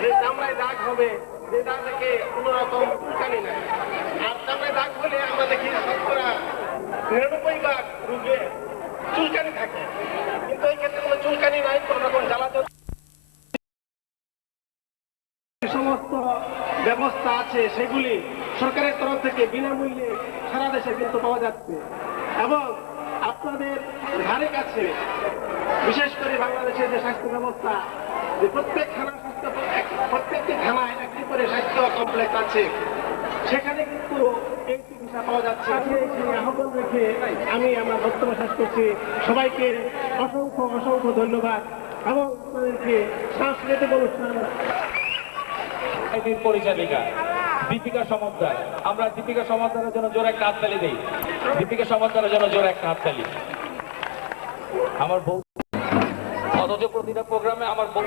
যে চামড়ায় দাগ হবে, যে দাগ থেকে কোন রকম চুলকানি নাই। আর চামড়ায় দাগ হলে আমরা দেখি 99% রোগে চুলকানি থাকে, কিন্তু এই ক্ষেত্রে কোনো চুলকানি নাই, কোন রকম জ্বালাতন। সমস্ত ব্যবস্থা আছে সেগুলি সরকারের তরফ থেকে বিনামূল্যে সারা দেশে কিন্তু পাওয়া যাচ্ছে। এবং আপনাদের ধারে কাছে, বিশেষ করে বাংলাদেশের যে স্বাস্থ্য ব্যবস্থা, যে প্রত্যেকটি থানায় একটি করে স্বাস্থ্য কমপ্লেক্স আছে, সেখানে কিন্তু এই চিকিৎসা পাওয়া যাচ্ছে। সেই আহ্বান রেখে আমি আমার বক্তব্য শেষ করছি। সবাইকে অসংখ্য অসংখ্য ধন্যবাদ এবং আপনাদেরকে সাংস্কৃতিক অনুষ্ঠান পরিচালিকা দীপিকা সমদ্দার, আমরা দীপিকা সমদ্দারের জন্য জোরে একটা হাততালি দেই। দীপিকা সমদ্দারের জন্য জোরে একটা হাততালি। আমার বউ, অথচ প্রতিটা প্রোগ্রামে আমার বউ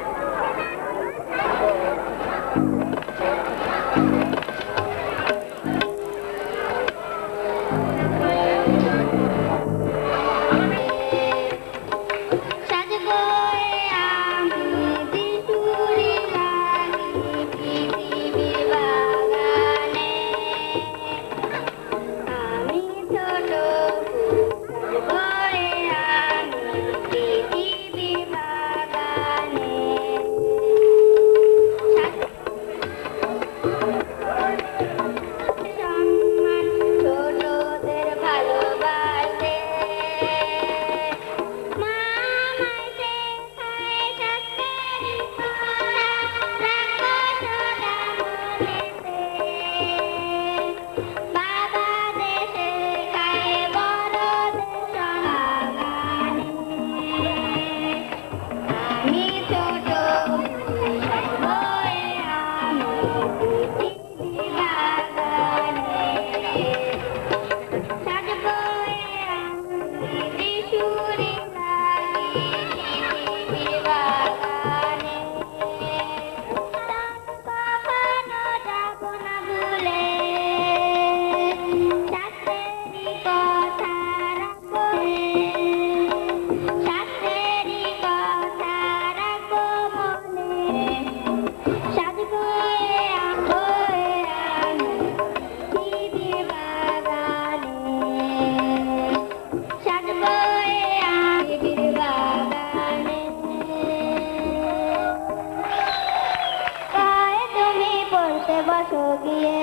বসো গিয়ে,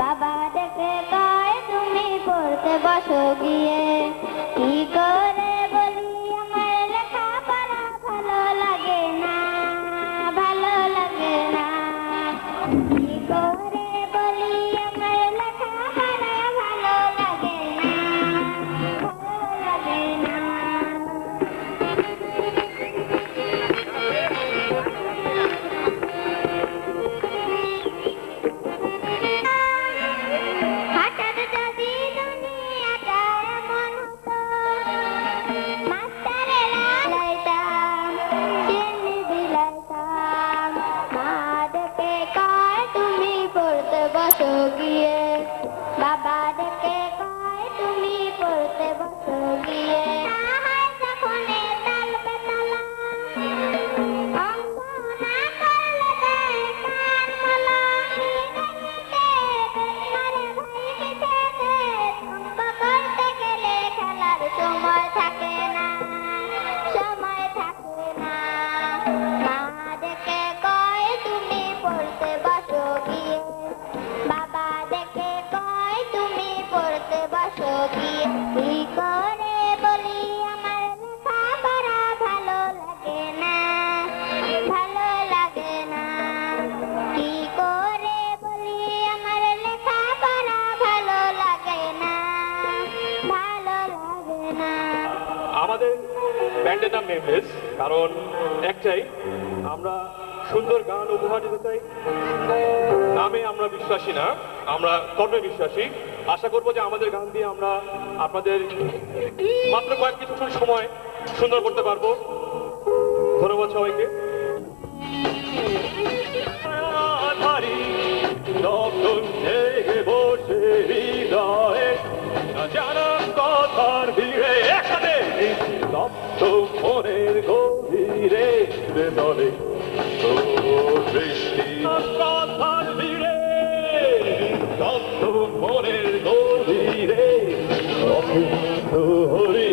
বাবা ডেকে কয় তুমি পড়তে বসো গিয়ে। কি করে বলি আমার লেখা পড়া ভালো লাগে না, ভালো লাগে না। কি করে বলি আমার লেখা পড়া ভালো লাগে না, ভালো লাগে না। তুমি ব্যান্ডের নাম নেমলেস, কারণ একটাই, আমরা সুন্দর গান উপহার দিতে চাই। নামে আমরা বিশ্বাসী না, আমরা কর্মে বিশ্বাসী। আশা করবো যে আমাদের গান দিয়ে আমরা আপনাদের মাত্র কয়েক কিছুক্ষণ সময় সুন্দর করতে পারবো। ধন্যবাদ সবাইকে। বসে হৃদয়ে জানা কথার ভিড়ে একসাথে তপ্ত মনের গভীরে দলে বৃষ্টি কথার ভিড়ে তপ্ত মনের গভীরে হরি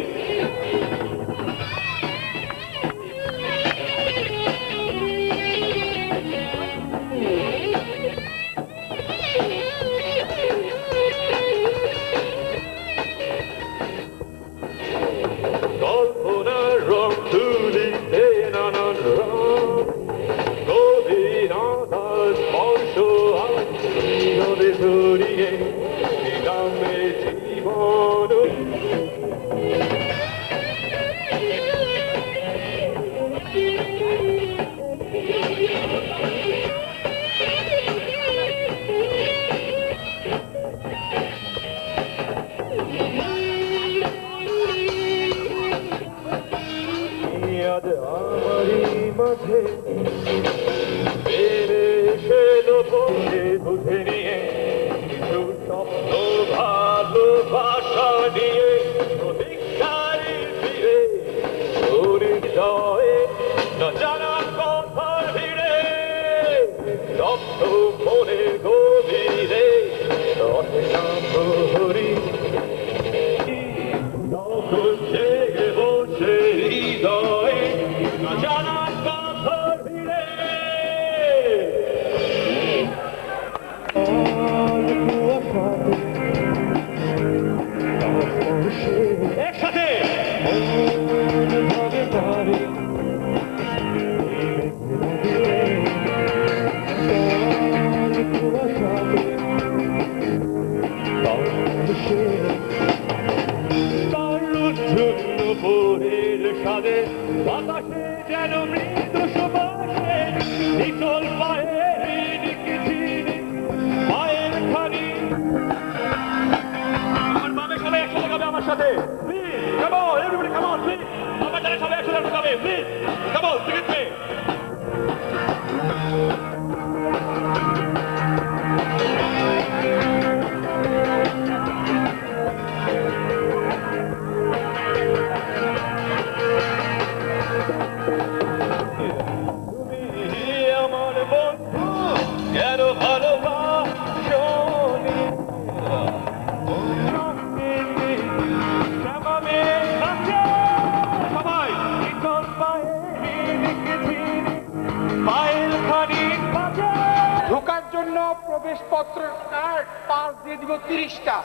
প্রবেশপত্র কার্ড পাস দিয়ে দিব 30টা।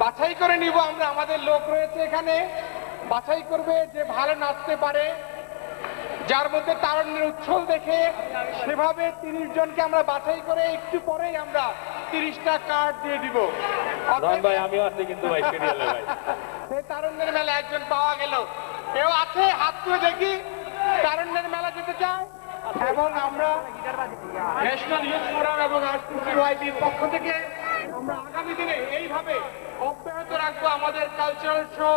বাছাই করে নিব আমরা, আমাদের লোক রয়েছে এখানে, বাছাই করবে যে ভালো নাচতে পারে, যার মধ্যে তারুণ্যের উচ্ছল দেখে সেভাবে 30 জনকে আমরা বাছাই করে একটু পরেই আমরা 30টা কার্ড দিয়ে দিব। ভাই আমিও আছি কিন্তু ভাই সিরিয়ালে ভাই। সেই তারুণ্যের মেলা একজন পাওয়া গেল। কেউ আছে? হাত তুলে দেখি তারুণ্যের মেলা যেতে চায়। এবং আমরা ন্যাশনাল ইউথ ফোরাম এবং আরসিসিওয়াইবির পক্ষ থেকে আমরা আগামী দিনে এইভাবে অব্যাহত রাখবো আমাদের কালচারাল শো।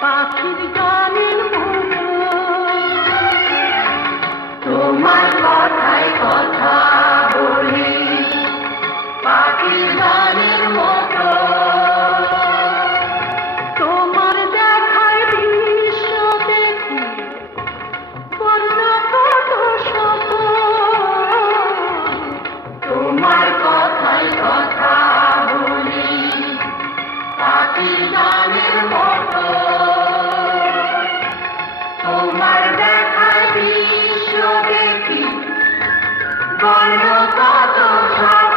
পাখির গানের মতো তোমার কথায় কথা বলি পাখির গানের মতো তোমার দেখায় দৃশ্য দেখি বর্ণ কত শত তোমার কথায় কথা বলি পাখির গানের মতো তোমার দেখায় দৃশ্য দেখি বর্ণ কত শত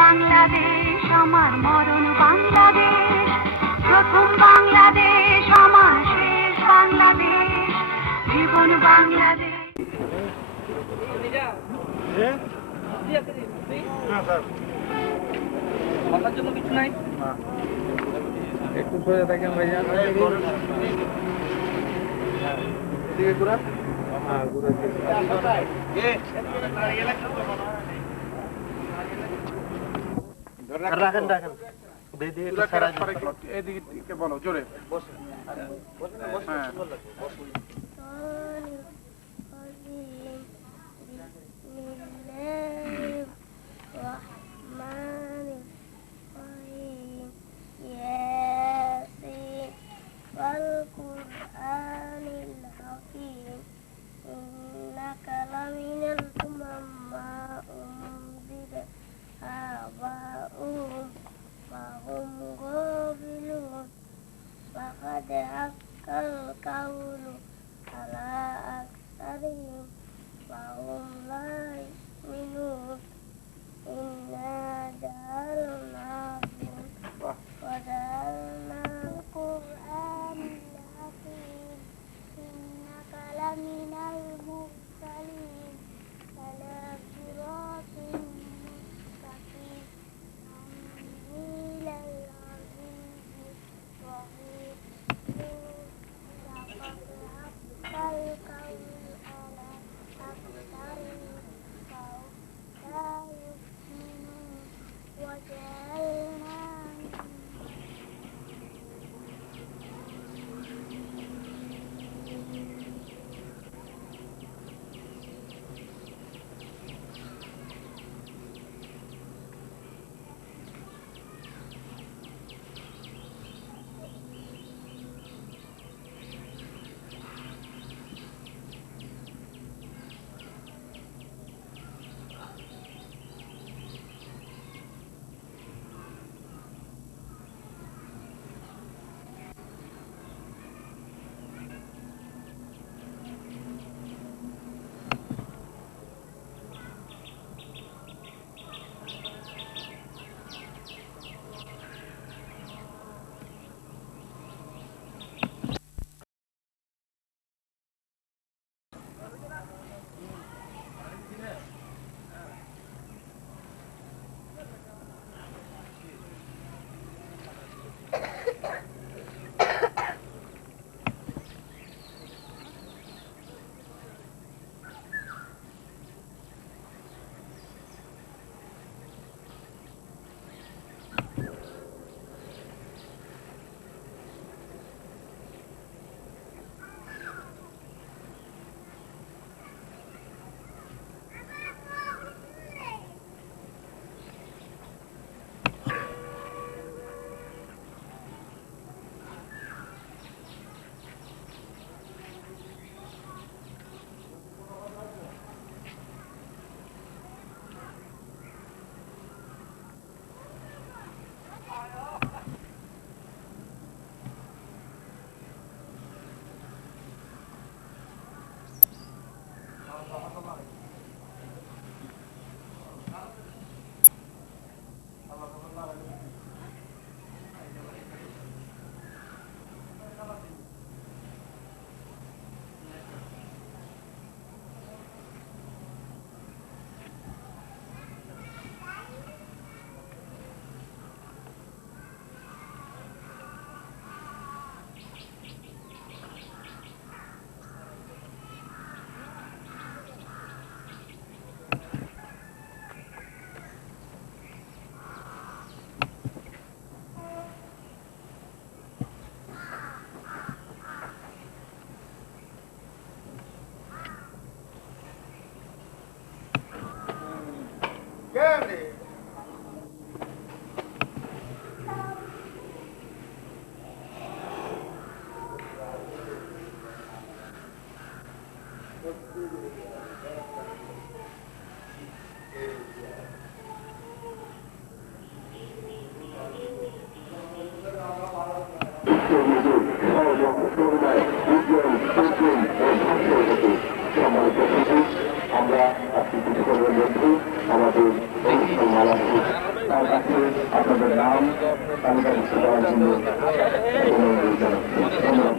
বাংলাদেশ আমার মরণ বাংলাদেশ প্রথম বাংলাদেশ আমার শেষ বাংলাদেশ জীবন বাংলাদেশ মাথার জন্য কিছু নাই একটু সোজা থাকেন ভাইয়া এদিকে ঘুরা হ্যাঁ ঘুরা রাখেন রাখেন এদিকে বলো জোরে হ্যাঁ রাষ্ট্রের নিজের সহযোগিতায় উজ্জ্বল উজ্জ্বল ও ধ্বংসের হতে সম্মানিত সুযোগ আমরা আজকে কিছু করবের মধ্যে আমাদের অনুষ্ঠান মালা তার কাছে আপনাদের নাম তালিকাভুক্ত করার জন্য অনুরোধ জানাচ্ছি। ধন্যবাদ।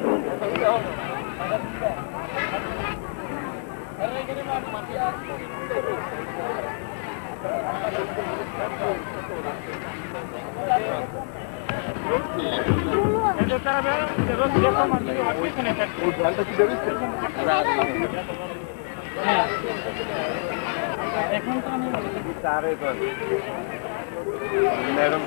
এখন তো আমি চারে ম্যাডাম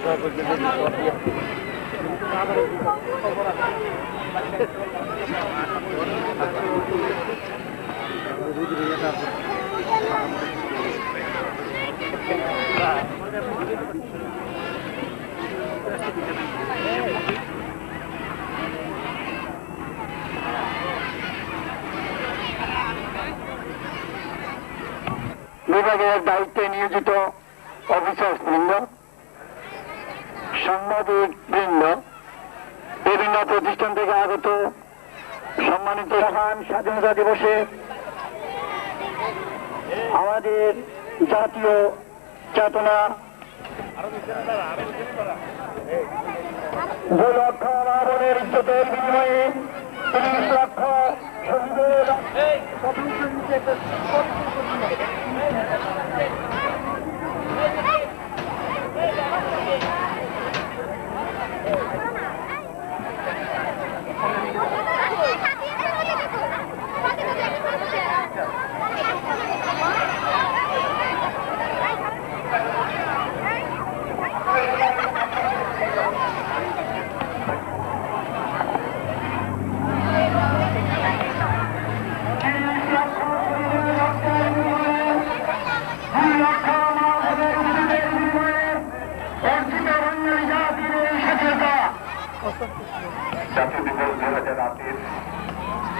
বিভাগের দায়িত্বে নিয়োজিত অফিসার্স বৃন্দ, সাংবাদিক বৃন্দ, বিভিন্ন প্রতিষ্ঠান থেকে আগত সম্মানিত মহান স্বাধীনতা দিবসে আমাদের জাতীয় চেতনা 2 লক্ষ মা-বোনের ইজ্জতের বিনিময়ে 30 লক্ষ শহীদের জাতীয় দিবস 2008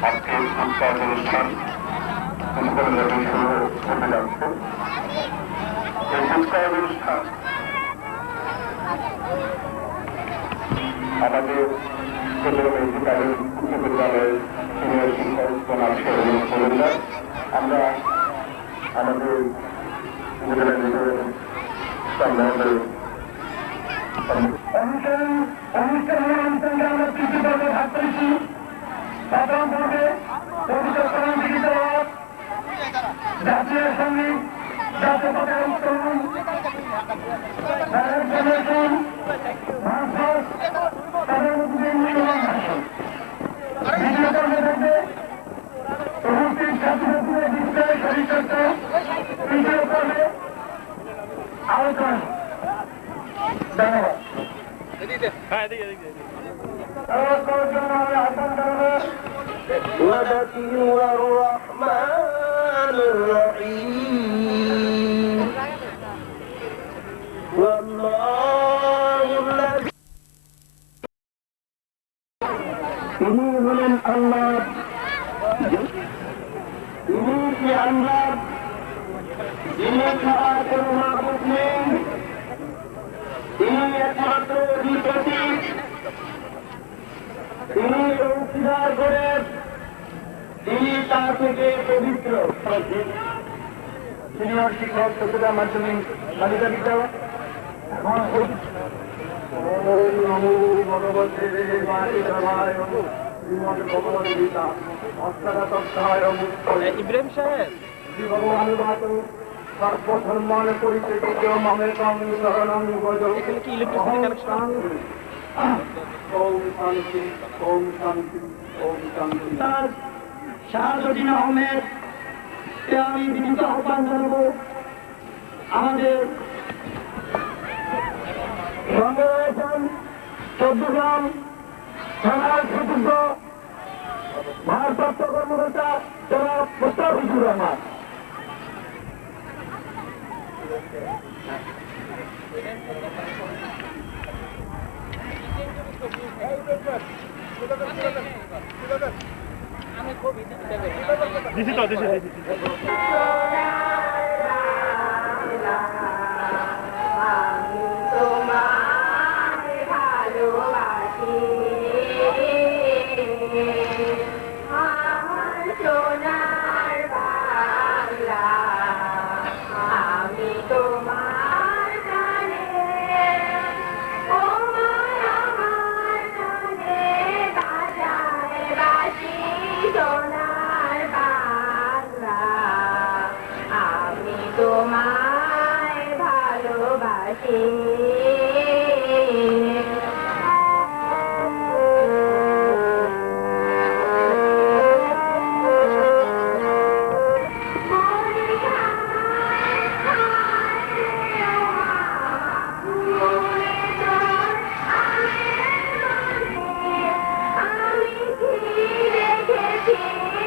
আজকের উৎসব অনুষ্ঠান শুরু হতে যাচ্ছে। এই উৎসব অনুষ্ঠান আমাদের মেডিকেলের উচ্চ বিদ্যালয়ের সিনিয়র শিক্ষক প্রণাম করেন। আমরা আমাদের অনুষ্ঠানকে আমরা কিছু পর্বে ভাগ করেছি। প্রথম পর্বে জাতীয় সঙ্গীত, জাতীয় পতাকা উত্তোলন, দ্বিতীয় পর্বে থাকবে উপস্থিত ছাত্রছাত্রীদের বিদ্যালয় শরীরচর্চা, তৃতীয় পর্বে আলোচনা। ধন্যবাদ। الرحمن الرحيم والله الذي তিনি হলেন আল্লাহ, তিনি কি আল্লাহ, তিনি ছাড়া কোনো মাবুদ নেই, তিনি একমাত্র অধিপতি, তিনি অংশীদার করে, তিনি তার থেকে পবিত্র। সিনিয়র শিক্ষক চট্টগ্রাম মাধ্যমিক বালিকা বিদ্যালয় ইব্রাহিম সাহেব ভগবান সর্বসম্মান পরিচিত মামের কামী শরণং ভজো। এখানে কি ইলেকট্রিসিটি কানেকশন? ওম শান্তি, ওম শান্তি, ওম শান্তি। শাহাদুদ্দিন আহমেদ কে আমি বিনীত আহ্বান জানাবো আমাদের সঙ্গে রয়েছেন চট্টগ্রাম থানার সুযোগ্য ভারপ্রাপ্ত কর্মকর্তা জনাব মুস্তাফিজুর রহমান। দিছি তো দিছি তোমায় ভালোবাসি ভালোবাসে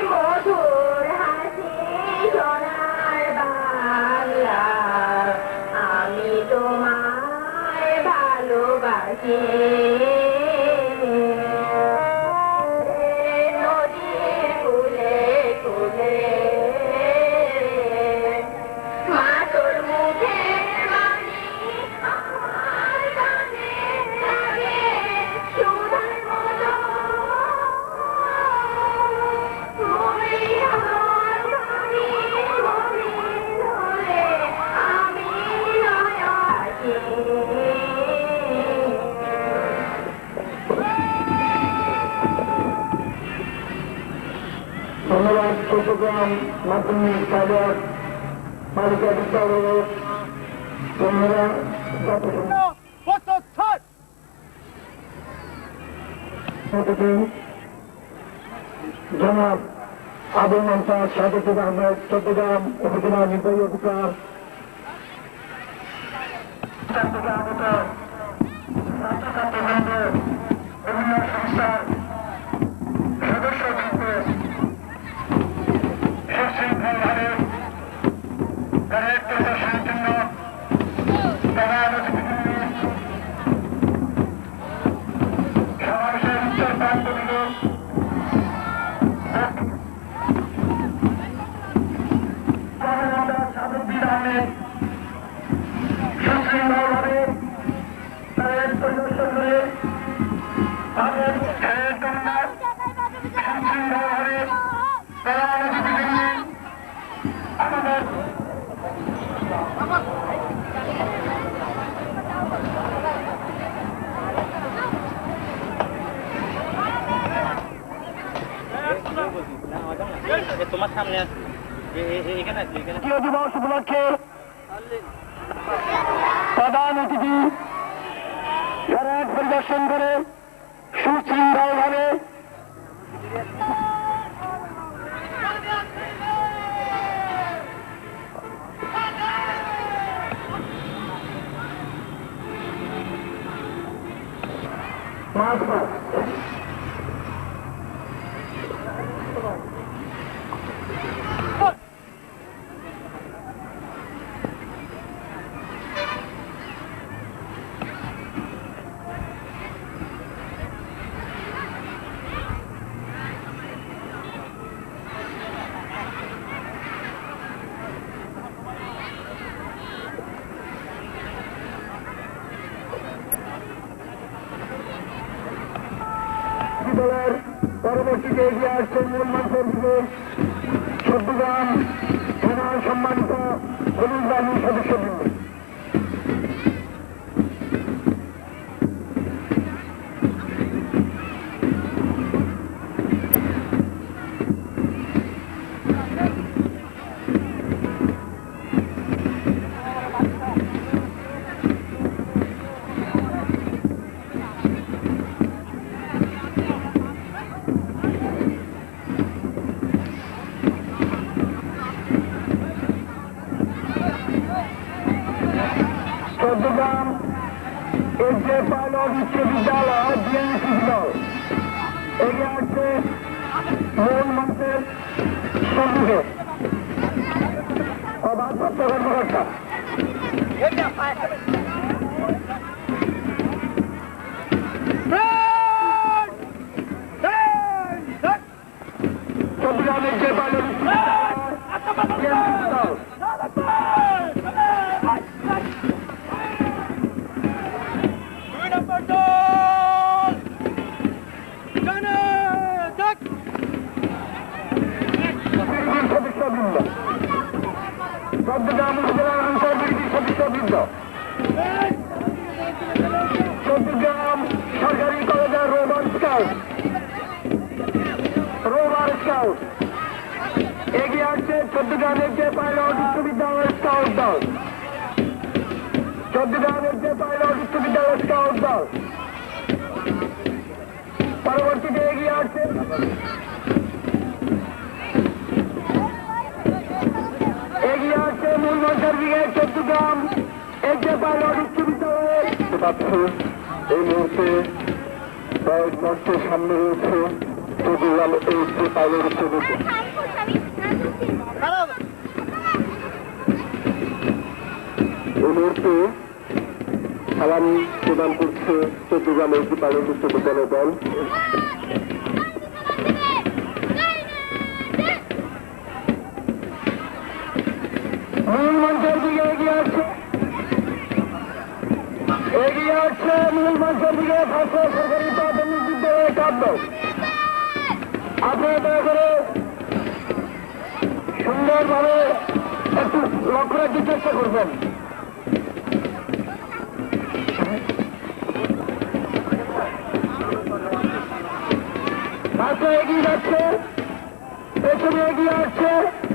মধুর হাসি সোনার বাংলা আমি তোমায় ভালোবাসি নদীর কূলে কূলে মা তোর মুখের বাণী আমার কানে লাগে সুধার মতো ধন্যবাদ চট্টগ্রাম মাধ্যমিক সাগর বালিকা বিদ্যালয়ের কন্যারা জনাব আবুল মনসার শাহাদুল আহমেদ চট্টগ্রাম উপজেলা নির্বাহী অধিকার চট্টগ্রাম ছাত্রছাত্রীবৃন্দ বিভিন্ন সংস্থার সদস্যবৃন্দ সুশৃঙ্খলভাবে প্যারেড প্রদর্শনের জন্য প্রধান অতিথিবৃন্দ সমাবেশের উত্তর প্রান্তবৃন্দ সাদুদ্দিন আহমেদ সুশৃঙ্খলভাবে প্যারেড পরিদর্শন করে তাদের প্যারেড কমান্ডার সুশৃঙ্খলভাবে প্রধান অতিথিবৃন্দ আমাদের তোমার সামনে আছে এখানে আছে জাতীয় দিবস উপলক্ষে প্রধান অতিথি প্যারেড পরিদর্শন করে সুশৃঙ্খলভাবে দলের পরবর্তীতে এগিয়ে আসছে মূল মঞ্চের দিকে চট্টগ্রাম থানার সম্মানিত পুলিশ বাহিনীর সদস্যবৃন্দ চট্টগ্রাম এসজে পাইলট উচ্চ বিদ্যালয় বিএনসি দল এগিয়ে আসছে মূল মঞ্চের সম্মুখে অবাধপ্রাপ্ত কর্মকর্তা চট্টগ্রাম এসজে পাইলট উচ্চ বিদ্যালয় বিএনসি দল চট্টগ্রাম উপজেলার আনসারবিরোধী সদস্যবৃন্দ চট্টগ্রাম সরকারি কলেজের রোভার স্কাউট এগিয়ে আসছে চট্টগ্রামের যে পাইলট উচ্চ বিদ্যালয়ের স্কাউট দল চট্টগ্রামের যে পাইলট উচ্চ বিদ্যালয় স্কাউট দল পরবর্তীতে এগিয়ে আসছে মূল মঞ্চের ব্রিগেড চট্টগ্রাম এই যে পাইলট উচ্চ বিদ্যালয়ে এই মুহূর্তে পাইলট মঞ্চের সামনে রয়েছে চট্টগ্রাম এই যে পাইলট উচ্চ বিদ্যালয় এই মুহূর্তে সালাম প্রদান করছে চট্টগ্রাম এই যে পাইলট উচ্চ বিদ্যালয় দল মূল মঞ্চের দিকে এগিয়ে আসছে মূল মঞ্চের দিকে ভাষা সরকারি প্রাথমিক বিদ্যালয়ের কাব্য আপনারা দয়া করে সুন্দরভাবে একটু লক্ষ্য রাখতে চেষ্টা করবেন ভাষা এগিয়ে যাচ্ছে পেছনে এগিয়ে আসছে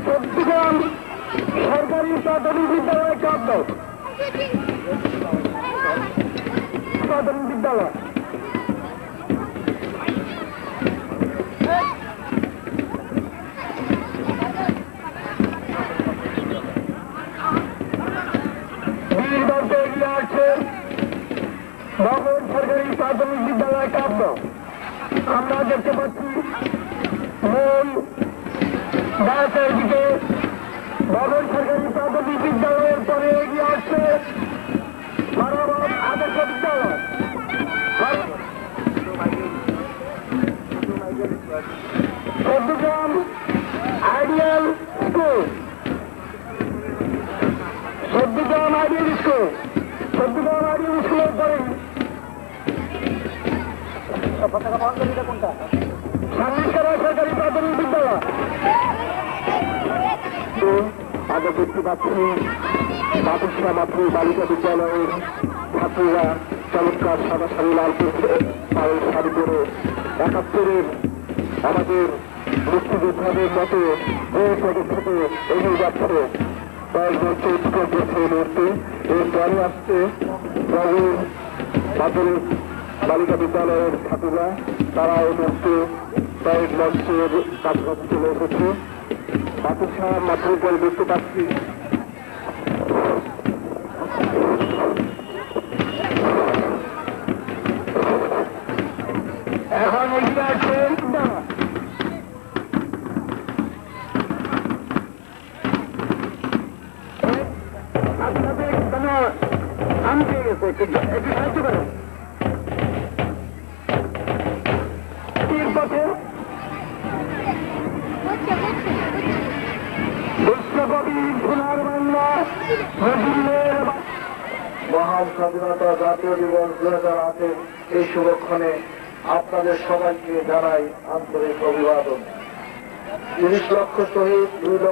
চট্টগ্রাম সরকারি প্রাথমিক বিদ্যালয় কাব্য প্রাথমিক বিদ্যালয় বীরগঞ্জে এগিয়ে আসছে ভবন সরকারি প্রাথমিক বিদ্যালয় কাব্য আমরা দেখতে পাচ্ছি মূল গাছের দিকে ভবন সরকারি প্রাথমিক বিদ্যালয়ের পরে এগিয়ে আসছে মানবত আদর্শ বিদ্যালয় Chattogram ideal school Chattogram ideal স্কুলের পরে সান্নিকরা সরকারি প্রাথমিক বিদ্যালয় আমরা দেখতে পাচ্ছি বাপুসা মাতৃ বালিকা বিদ্যালয়ের ছাত্রীরা চমৎকার সাদা শাড়ি লাল করছে পায়ের শাড়ি করে ৭১-এর আমাদের মুক্তিযোদ্ধাদের মতো যে পদক্ষেপে এগিয়ে যাচ্ছে কয়েক মঞ্চে উৎকল করছে এই মুহূর্তে এরপরে আসছে নগর মাধ্যমিক বালিকা বিদ্যালয়ের ছাত্রীরা তারা এই মুহূর্তে কয়েক মঞ্চের কাছাকাছি চলে এসেছে বাপুসা মাতৃ বল দেখতে পাচ্ছি এখন এগিয়ে আছে আপনাদের কোনো আমি পেয়ে গেছে একটু সাহায্য করেন পথে বিশ্বকবি সোনার বাংলা মহান স্বাধীনতা জাতীয় দিবস 2008 এই শুভক্ষণে আপনাদের সবাইকে জানাই আন্তরিক অভিবাদন 30 লক্ষ শহীদ 2 লক্ষ